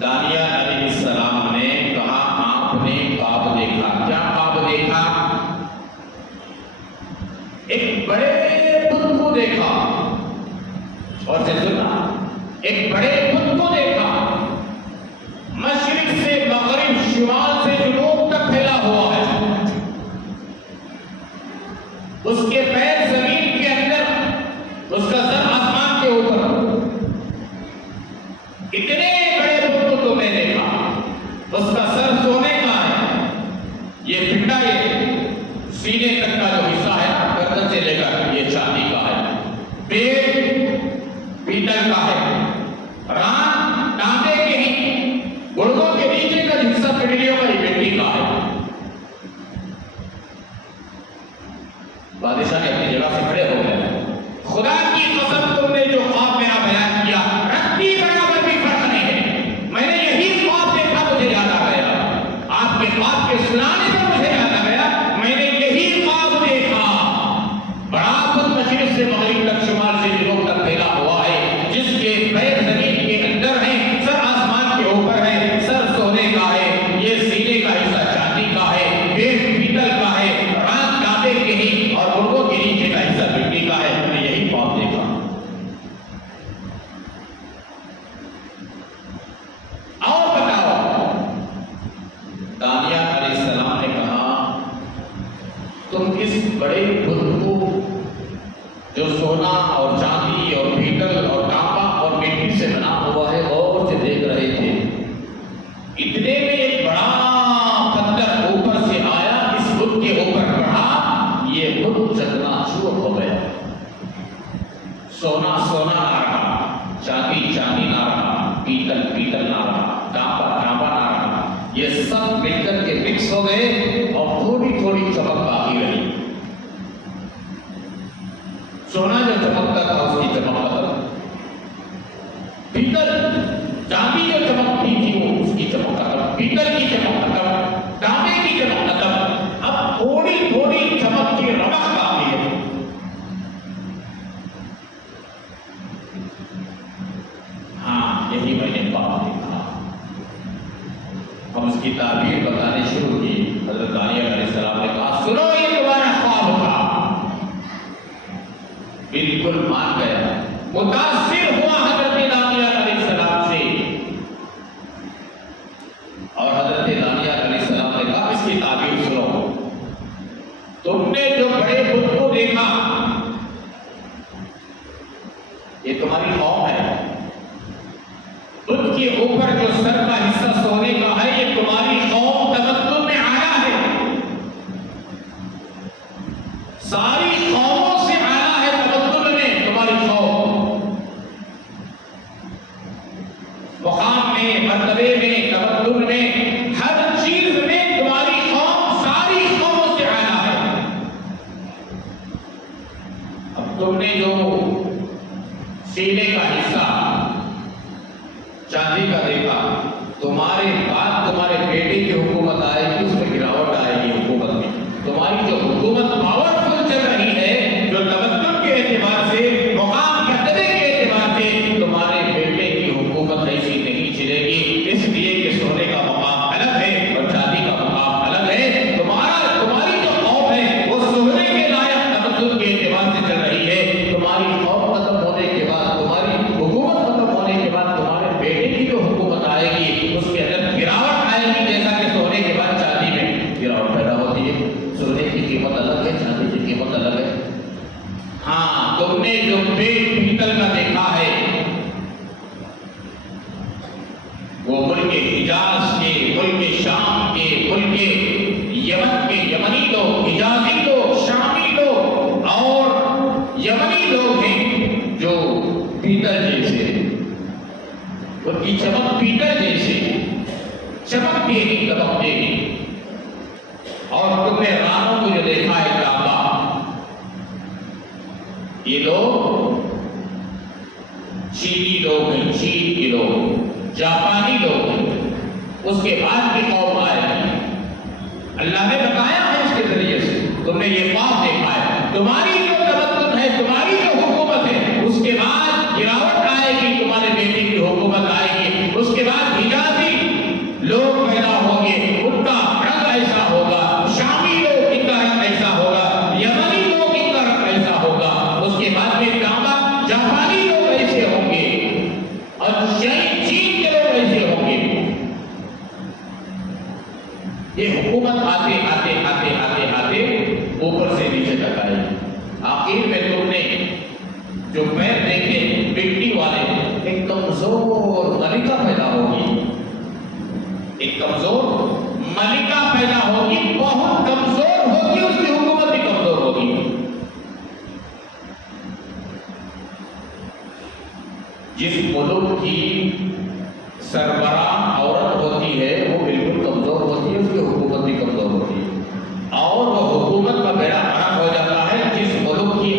دانیال علیہ السلام نے کہا آپ نے خواب دیکھا۔ کیا خواب دیکھا؟ ایک بڑے بت کو دیکھا، اور سے سنا، ایک بڑے بت کو دیکھا، مشرق سے مغرب، شمال سے جنوب تک پھیلا ہوا ہے، اس کے پیر زمین کے اندر، اس کا سر آسمان کے اوپر۔ اتنے بڑے بت کو تو میں دیکھا، اس کا سر سونے کا ہے، یہ پنڈا یہ سینے تک کا جو حصہ ہے گردن سے لے کر یہ چاندی کا ہے، پیٹ پیتل کا ہے، ران تانبے کے ہیں، گردوں کے نیچے کا حصہ پنڈلیوں کا ہی مٹی کا ہے۔ جگہ سے کھڑے ہو گئے. خدا کی قسم تم نے جو خواب میرا بیان کیا رتی برابر بھی فرق نہیں ہے. میں نے یہی خواب دیکھا, مجھے یاد آ گیا. آپ کے خواب کے سنانے پر مجھے یاد آ گیا, میں نے یہی خواب دیکھا. بڑا خود مشرق سے مغرب تک, شمال سے جنوب تک پھیلا ہوا ہے, جس کے پیر زمین کے اندر ہیں, سر آسمان کے اوپر ہے, سر سونے کا ہے, یہ سینے کا حصہ چاندی کا ہے, پیٹ پیتل کا ہے, رات تانبے کے ہیں, اور گردوں کے نیچے کا حصہ مٹی کا ہے. میں نے یہی خواب دیکھا. اور بتاؤ, دانیہ علیہ السلام نے کہا تم اس بڑے بت کو جو سونا اور چاندی اور پیتل اور تانبا اور مٹی سے بنا ہوا ہے غور سے دیکھ رہے تھے. اتنے میں ایک بڑا پتھر اوپر سے آیا, اس بت کے اوپر پڑا, یہ بت چکنا-چور ہو گیا. سونا سونا نہ رہا, چاندی چاندی نہ رہا, پیتل پیتل نہ رہا, تانبا تانبا نہ رہا. یہ سب مل کر کے مکس ہو گئے اور تھوڑی تھوڑی چمک باقی رہی. سونا جو چمکتا تھا اس کی چمک ختم, پیتل چاندی جو چمکتی تھی وہ اس کی چمک ختم, پیتل کی چمک ختم, تانبے کی چمک ختم. اب تھوڑی تھوڑی چمک کی رمق باقی ہے. ہاں, یہی میں نے خواب دیکھا. ہم اس کی تعبیر بتانے شروع کی. حضرت دانیہ علیہ السلام نے کہا سنو یہ تمہارا خواب تھا. بالکل مان گیا, متاثر ہوا حضرت دانیہ علیہ السلام سے. اور حضرت دانیہ علیہ السلام نے کہا اس کی تعبیر سنو. تم نے جو بڑے بت کو دیکھا یہ تمہاری قوم ہے. بت کے اوپر جو سر کا حصہ سونے کا ہے یہ تمہاری قوم تمدن میں آیا ہے. ساری قوموں سے آیا ہے تمدن میں تمہاری قوم. مقام میں, مرتبے میں, تمدن میں, ہر چیز میں تمہاری قوم ساری قوموں سے آیا ہے. اب تم نے جو سینے کا حصہ چاندی کا دیکھا, تمہارے بعد تمہارے بیٹے کی حکومت آئے گی, اس میں گراوٹ آئے گی حکومت میں. تمہاری جو حکومت پاورفل چل رہی ہے, جو تمدن کے اعتبار سے, مقام مرتبے کے اعتبار سے, تمہارے بیٹے کی حکومت ایسی نہیں چلے گی. اس لیے کہ سونے کا مقام الگ ہے اور چاندی کا مقام الگ ہے. تمہاری جو قوم ہے وہ سونے کے لائق تمدن کے اعتبار سے چل رہی ہے. تمہاری قوم ختم ہونے کے بعد, تمہاری حکومت ختم ہونے کے بعد, تمہارے بیٹے کی جو حکومت آئے گی اس کے اندر گراوٹ آئے گی. جیسا کہ سونے کے بعد چاندی میں گراوٹ پیدا ہوتی ہے. سونے کی قیمت الگ ہے, چاندی کی قیمت الگ ہے. ہاں, تم نے جو پیٹ پیتل کا دیکھا ہے وہ ملک حجاز کے, ملک شام کے, ملک یمن کے یمنی لوگ, حجازی لوگ, شامی لوگ اور یمنی لوگ ہیں جو پیتل جیسے, ان کی چمک پیتل جیسے چمکتے ہی دبکتے ہی. اور تم نے رانوں کو جو دیکھا ہے تانبا, یہ لوگ چینی لوگ ہیں, چین کے لوگ, جاپانی لوگ ہیں. اس کے بعد کی قوم آئے گی. اللہ نے بتایا ہے اس کے ذریعے سے, تم نے یہ خواب دیکھا ہے. تمہاری جو تمدن ہے, تمہاری جو حکومت ہے, اس کے بعد گراوٹ آئے گی, تمہارے بیٹے کی حکومت آئے گی. اس کے بعد حجازی لوگ پیدا ہوں گے, ان کا رنگ ایسا ہوگا. شامی لوگ, ان کا رنگ ایسا ہوگا. یمنی لوگ, ان کا رنگ ایسا ہوگا. اس کے بعد میں تانبا, جاپانی لوگ ایسے ہوں گے, اور چین کے لوگ ایسے ہوں گے. یہ حکومت آتے آتے آتے آتے آتے اوپر سے نیچے تک آئے. آخر میں تم نے جو پیر دیکھے مٹی والے, ایک کمزور ملکہ پیدا ہوگی. ایک کمزور ملکہ پیدا ہوگی, بہت کمزور ہوگی, اس کی حکومت بھی کمزور ہوگی. جس ملک کی سربراہ عورت ہوتی ہے وہ بالکل کمزور ہوتی ہے, اس کی حکومت بھی کمزور ہوتی ہے. اور وہ حکومت کا بیڑا غرق ہو جاتا ہے جس ملک کی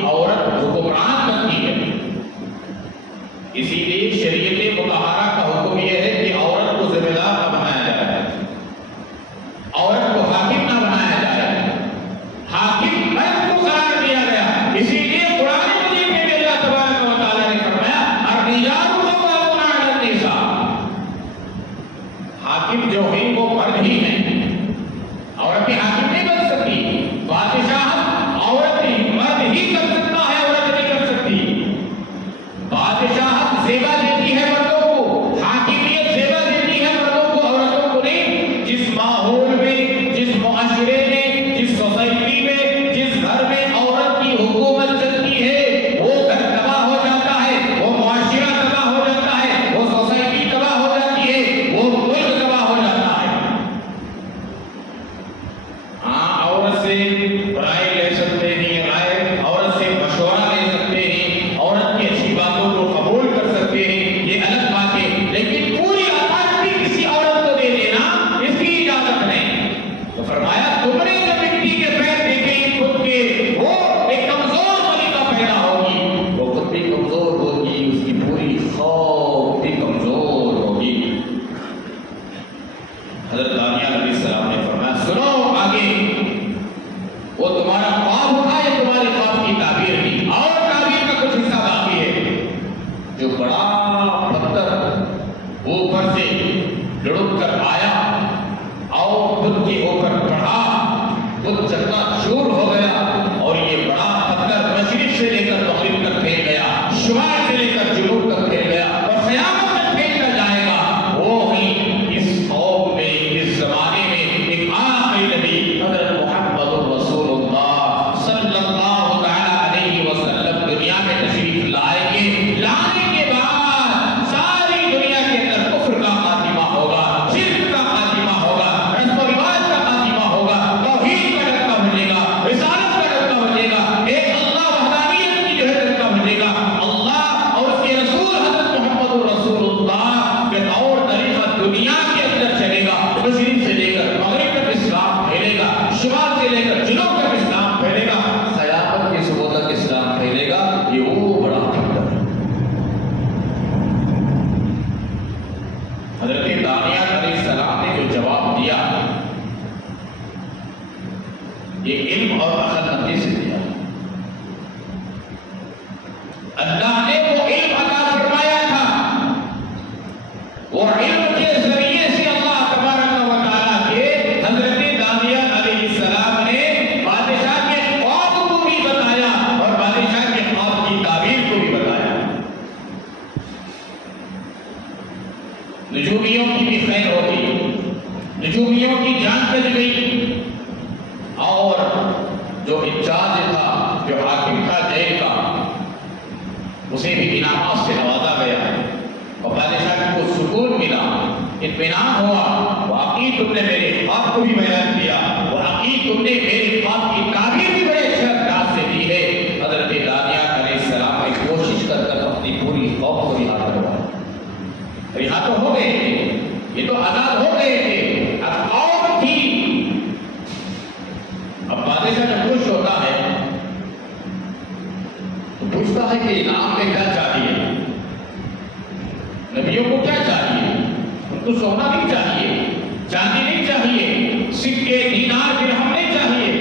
بڑا پتھر اوپر سے لڑک کر آیا اور بدھ کے اوپر پڑا، بدھ چکنا چور ہو گیا اور یہ بڑا پتھر مشرق سے لے کر مغرب تک پھیل گیا، شمال سے لے کر جنوب تک پھیل گیا اور قیامت تک پھیلتا جائے گا۔ وہ ہی اس قوم میں، اس زمانے میں ایک آخری نبی حضرت محمد رسول اللہ صلی اللہ تعالی علیہ وسلم دنیا میں تشریف لائیں گے۔ لانے کے بعد ساری دنیا کے اندر کفر کا خاتمہ ہوگا، شرک کا خاتمہ ہوگا، رسم و رواج کا خاتمہ ہوگا، توحید کا ڈنکا بجے گا، رسالت کا ڈنکا بجے گا، ایک اللہ وحدانیت کی جو ہے ڈنکا بجے گا۔ اللہ اور اس کے رسول حضرت محمد رسول اللہ کے طور طریقہ دنیا کے اندر چلے گا، مشرق سے لے کر مغرب تک اسلام پھیلے گا، شمال سے لے کر جنوب تک اسلام پھیلے گا، قیامت کے صبح تک اسلام پھیلے گا۔ یہ وہ بڑا پتھر ہے۔ حضرت دانیہ علیہ السلام نے جو جواب دیا یہ علم اور عقل مندی سے دیا۔ اللہ نے وہ علم عطا فرمایا تھا، وہ علم کے ذریعے سے اللہ تبارک و تعالیٰ کے حضرت دانیہ علیہ السلام نے بادشاہ کے خواب کو بھی بتایا اور بادشاہ کے خواب کی تعبیر کو بھی بتایا۔ نجومیوں کی بھی خیر ہوتی، نجومیوں کی جان بچ گئی اور جو انچارج تھا، جو حاکم تھا جیل کا، اسے بھی انعامات سے نوازا گیا اور بادشاہ کو سکون ملا، اطمینان ہوا۔ واقعی تم نے میرے خواب کو بھی بیان کیا، واقعی تم نے میرے خواب کی تعبیر بھی بڑے اچھے انداز سے دی ہے۔ حضرت دانیہ علیہ السلام نے کوشش کر کر اپنی پوری قوم کو رہا کروایا۔ رہا تو ہو گئے تھے، یہ تو آزاد ہو گئے تھے، اب قوم تھی۔ اب بادشاہ جب خوش ہوتا ہے تو پوچھتا ہے کہ انعام میں کیا چاہیے، نبیوں کو کیا چاہیے؟ ان کو سونا نہیں چاہیے، چاندی نہیں چاہیے، سکے دینار درہم نہیں چاہیے،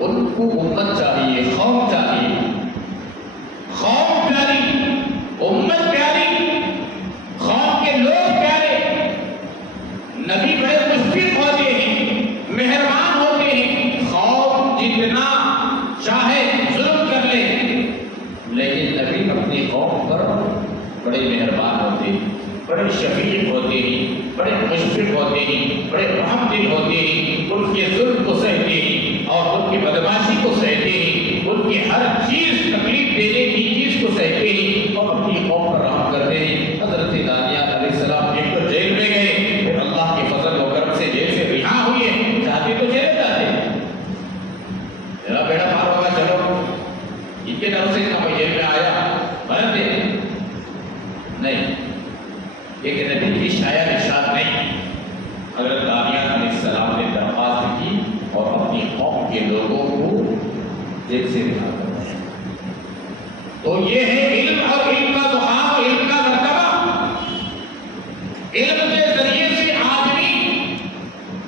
ان کو امت چاہیے، قوم چاہیے۔ قوم پیاری، امت پیاری، قوم کے لوگ پیارے، نبی بڑے مشفق ہوتے ہیں، مہربان ہوتے ہیں، قوم جتنا چاہے ظلم کر لے لیکن نبی اپنی قوم پر بڑے مہربان ہوتے ہیں، بڑے شفیق ہوتے ہیں، بڑے مشفق ہوتے ہیں، بڑے رحم دل ہوتے ہیں، ان کے ظلم کو سہتے ہیں اور ان کی بدماشی کو سہتے ہیں، ان کی ہر چیز تکلیف دینے کی چیز کو سہتے ہیں اور اپنی قوم پر رحم کرتے ہیں۔ حضرت دانیہ علیہ السلام ایک تو جیل میں گئے، پھر اللہ کے فضل و کرم سے جیل سے رہا ہوئے، چاہتے تو چلے جاتے، میرا بیڑا پار ہوگا چلو، ان کے طرف سے نہ کوئی جیل میں آیا بھرت دے نہیں، ایک نبی کی شاید ارشاد نہیں۔ حضرت دانیہ علیہ السلام نے درخواست کی اور اپنی قوم کے لوگوں کو جیل سے رہا کروایا۔ تو یہ ہے علم اور علم کا مقام اور علم کا مرتبہ۔ علم کے ذریعے سے آدمی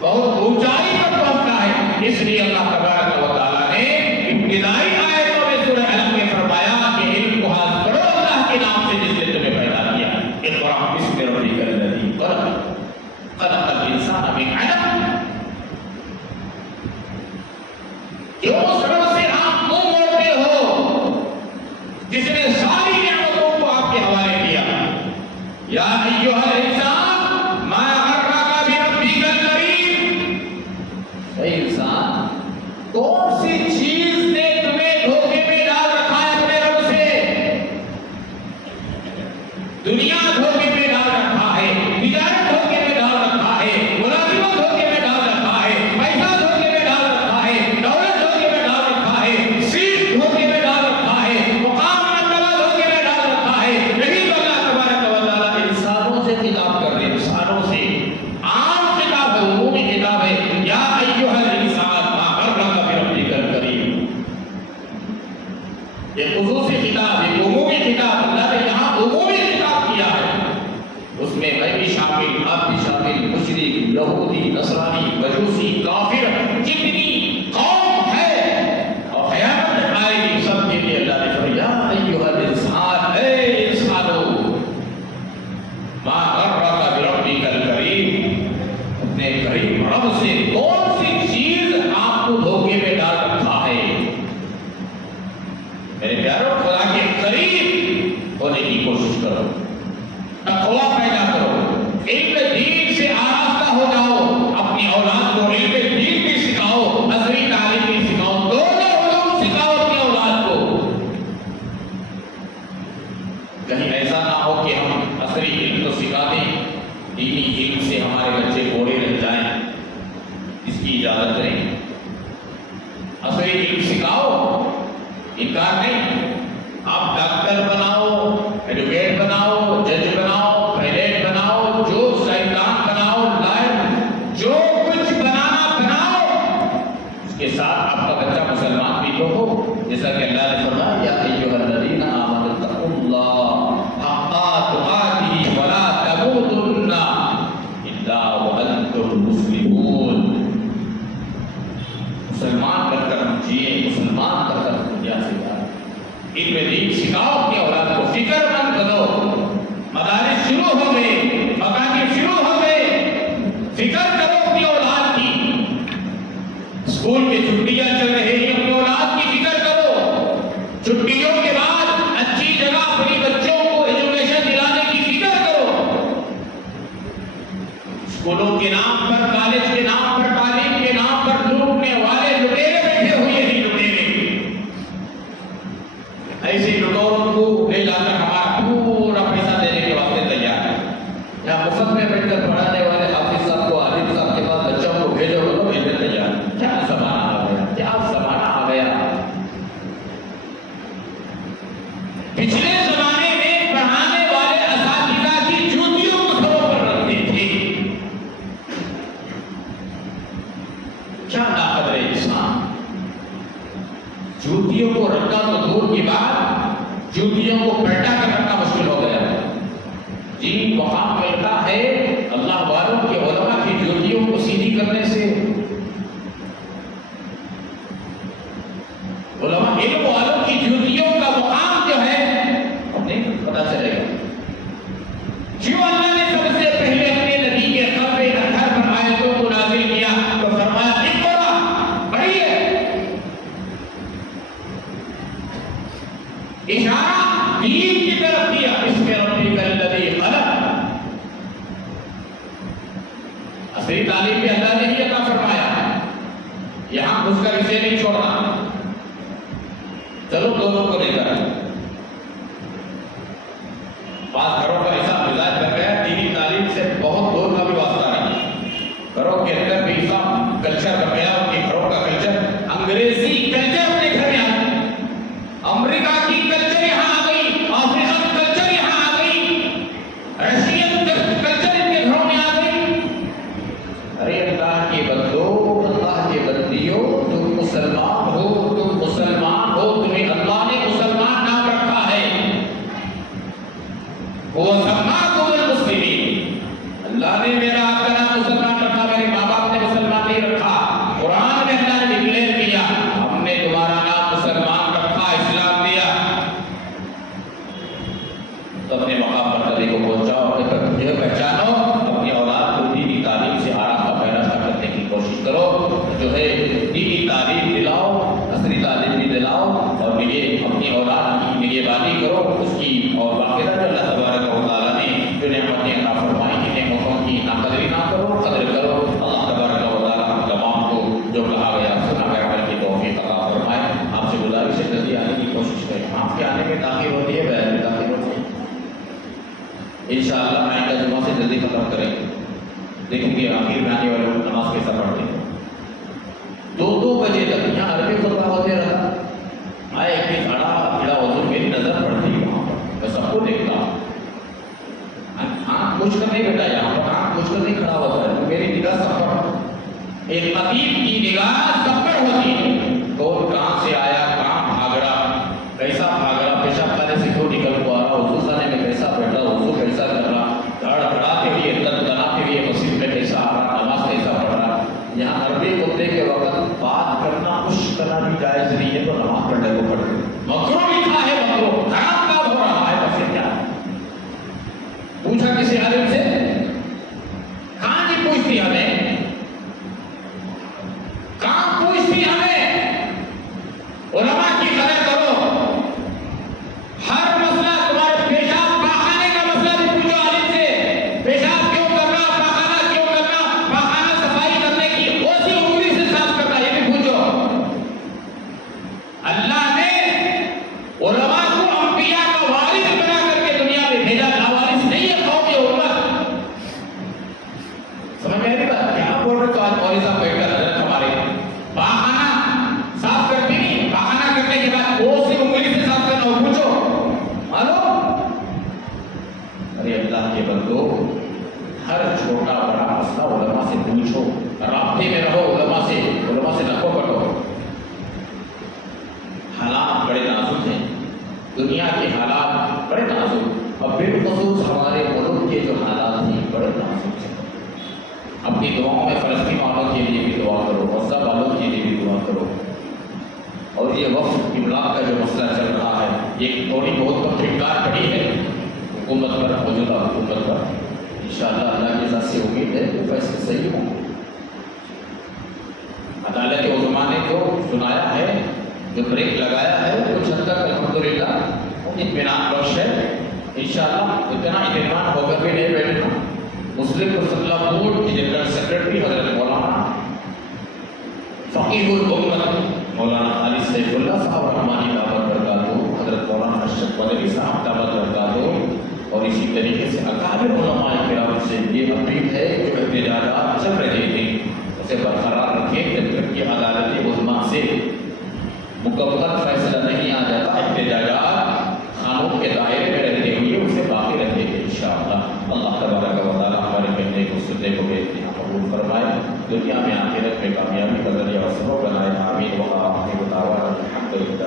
بہت اونچائی پر پہنچتا ہے۔ اس لیے اللہ تبارک و تعالیٰ نے ابتدائی آیتوں میں سورہ علم میں فرمایا کہ علم کو حاصل کرو اللہ کے نام سے جس نے تمہیں پیدا کیا۔ اقرأ باسم ربک الذی خلق، خلق الانسان من علق۔ جو سروں سے آپ منہ موڑتے ہو، جس نے ساری نعمتوں کو آپ کے حوالے کیا، یا ایھا الانسان ما غرک بربک الکریم، اے انسان کون سی چیز نے تمہیں دھوکے میں ڈال رکھا ہے اپنے رب سے؟ دنیا دھوکے میں ڈال رکھا ہے، تجارت دھوکے میں ڈال رکھا ہے، ملازمت دھوکے میں ڈال رکھا ہے، پیسہ دھوکے میں ڈال رکھا ہے، دولت دھوکے میں ڈال رکھا ہے، سیٹ دھوکے میں ڈال رکھا ہے، مقام مرتبہ دھوکے میں ڈال رکھا ہے۔ یہی تو اللہ تبارک و تعالیٰ انسانوں سے خطاب کر رہے ہیں، انسانوں سے عام خطاب ہے، عمومی خطاب ہے۔ یا ایھا الانسان ما غرک بربک الکریم۔ عصری علم سکھاؤ، انکار نہیں. آپ ڈاکٹر بناؤ، ایڈوکیٹ بناؤ، جج بناؤ، پائلٹ بناؤ، جو سائنسدان بناؤ، لائر، جو کچھ بنانا بناؤ، اس کے ساتھ آپ کا بچہ مسلمان بھی تو ہو. جیسا کہ اللہ نے فرمایا یا ایھا الذین آمنوا اتقوا اللہ حق تقاتہ ولا تموتن الا وانتم مسلمون. مسلمان بن کر جیے، مسلمان بن کر دنیا سے جائیں. علم دین سکھاؤ اپنی اولاد کو، فکر مند بنو. مدارس شروع ہو گئے، مکاتب شروع ہو گئے، فکر کرو اپنی اولاد کی. اسکول کی چھٹیاں چل رہی ہیں، اپنی اولاد کی فکر کرو. چھٹیوں کے بعد اچھی جگہ اپنی بچوں کو ایجوکیشن دلانے کی فکر کرو. اسکولوں کے نام پر، کالج کے نام پر، تعلیم کے نام پر لوٹنے والے لٹیرے بیٹھے ہوئے ہیں. لٹیرے ایسے لٹوروں کو لے جا کر ہمارا پورا پیسہ دینے کے واسطے تیار ہے. یہاں مفت میں بیٹھ کر پڑھانے والے حافظ صاحب کو، عالم صاحب کے پاس بچوں کو بھیجو تو بھیجنے تیار. کیا زمانہ آ گیا، کیا زمانہ آ گیا. پچھلے زمانے میں پڑھانے والے اساتذہ کی جوتیوں کو سروں پر رکھتے تھے. کیا ناقدر انسان. جوتیوں کو رکھنا تو دور کی بات، جوتیوں کو پلٹا کر رکھنا مشکل ہو گیا. جی مقام ملتا ہے اللہ والوں کے علماء کی جوتیوں کو سیدھی کرنے سے. علماء علم والوں کی جوتیوں کا مقام جو ہے نہیں پتا چلے گا. کیوں اللہ نے سب سے پہلے اپنے نبی کے قلب اطہر پر آیتوں کو نازل کیا تو فرمایا اقرا، پڑھیے. اشارہ دین کی طرف کیا. بسم ربک الذی خلق. عصری تعلیم بھی اللہ نے ہی عطا فرمایا. یہاں گھس کر اسے نہیں چھوڑنا. چلو دونوں کو لے کر بعض گھروں کا ایسا مزاج بن گیا، دینی تعلیم سے بہت دور کا بھی واسطہ نہیں. گھروں کے اندر بھی ایسا کلچر بن گیا، ان کے گھروں کا کلچر انگریزی کلچر اپنے گھر میں آ گئی، امریکہ کی کلچر یہاں آ گئی، افریقن کلچر یہاں آ گئی، رشین کلچر ان کے گھروں میں آ گئی. ارے اللہ کے بندو، اللہ کے بندیوں، تم مسلمان ہو، تم مسلمان ہو، تمہیں اللہ نے مسلمان نام رکھا ہے. وہ سماکم المسلمین. اللہ نے میرا آپ کا نام مسلمان رکھا، میرے ماں باپ نے مسلمان نہیں رکھا. قرآن میں اللہ نے ڈکلیئر کیا ہم نے تمہارا نام مسلمان رکھا، اسلام دیا. تو اپنے مقام پر کبھی کو پہنچاؤ، اپنے پہچانو، اپنی اولاد کو دینی تعلیم سے آراستہ پیراستہ کرنے کی کوشش کرو. جو ہے دینی تعلیم دلاؤ، عصری تعلیم بھی دلاؤ، اور یہ اپنی اولاد کی نگہبانی کرو اس کی. اور باقاعدہ جو اللہ تبارک و تعالیٰ نے جو نعمتیں عطا فرمائی ہیں، نعمتوں کی ناقدری نہ کرو، قدر کرو. اللہ تبارک و تعالیٰ ہم تمام کو جو کہا گیا سنا گیا عمل کی توفیق عطا فرمائے. آپ سے گزارش ہے جلدی آنے کی کوشش کریں. آپ کے آنے میں تاخیر ہوتی ہے، بیان میں تاخیر ہوتی ہے. انشاءاللہ آئندہ جمعہ سے جلدی ختم کریں گے. دیکھیں گے آخر میں آنے والے نماز کیسا پڑھتے ہیں. 2 بجے تک یہاں عربی خطبہ ہوتے رہا. میں ایک بھی کھڑا حضور میری نظر پڑتی وہاں پر، میں سب کو دیکھتا ہوں. آنکھ پوچھ کر نہیں بیٹا، یہاں پر آنکھ پوچھ کر نہیں کھڑا ہوتا ہے. میری نگاہ سب پر، ایک خطیب کی نگاہ سب پر ہوتی ہے. کون کہاں سے آیا، کہاں بھاگ رہا، کیسا بھاگ رہا، پیشاب خانے سے کیوں نکل ہوا رہا، وضو خانے میں کیسا بیٹھ رہا، وضو کیسا کر رہا، دھڑاتے ہوئے تناتے ہوئے مسجد میں کیسا آ رہا، نماز کیسا پڑھ رہا. یہاں عربی خطبے کے وقت بات کرنا، خشک کرنا بھی جائز نہیں ہے، تو نماز پڑھنے کو پڑھے. مکروہ لکھا ہے، مکروہ حرام کام ہو رہا ہے. بس یہ کیا پوچھا کسی عالم سے، کہاں نہیں پوچھتی ہمیں، کہاں پوچھتی ہمیں. علماء کی قدر کرو. ہر مسئلہ تمہارے پیشاب پاخانے کا مسئلہ بھی پوچھو عالم سے. پیشاب کیوں کرنا، پاخانہ کیوں کرنا، پاخانہ صفائی کرنے کی اسی انگلی سے صاف کرنا، یہ بھی پوچھو. اللہ نے علماء کو انبیاء کا وارث بنا کر کے دنیا میں بھیجا. لاوارث نہیں ہے قوم یہ امت. سمجھ میں آئی بات؟ کیا بول رہے تو آج مولوی صاحب بیٹھ کر حضرت ہمارے پاخانہ صاف اپنی دعاؤں میں فلسطین والوں کے لیے بھی دعا کرو، غزہ والوں کے لیے بھی دعا کرو. اور یہ وقف املاک کا جو مسئلہ چل رہا ہے، یہ تھوڑی بہت تو پھٹکار پڑی ہے حکومت پر، موجودہ حکومت پر. انشاءاللہ اللہ کی ذات سے امید ہے کہ فیصلے صحیح ہوں. عدالت عظمیٰ نے جو سنایا ہے، جو بریک لگایا ہے، کچھ حد تک الحمدللہ اطمینان بخش ہے. انشاءاللہ اتنا اطمینان ہو کر بھی نہیں بیٹھنا. مسلم مسلح بورڈ کے جنرل سیکرٹری حضرت مولانا فقیہ الامت مولانا علی سیف اللہ صاحب رحمانی دعوت برکاتہ، حضرت مولانا اشرف مدنی صاحب دعوت برکاتہ، اور اسی طریقے سے اکابر علماء کرام سے یہ اپیل ہے جو احتجاجات چل رہے تھے اسے برقرار رکھیں جب تک کہ عدالت عظمیٰ سے مکمل فیصلہ نہیں آ جاتا. احتجاجات قانون کے دائرے میں رہتے ہوئے اسے باقی رکھیں گے انشاءاللہ. اللہ تبارک و تعالیٰ ہمارے کہنے کو سننے کو بے قبول فرمائے، دنیا میں آخرت میں کامیابی کا ذریعہ و سبب بنائے. آمین. وآخر دعوانا الحمد للہ.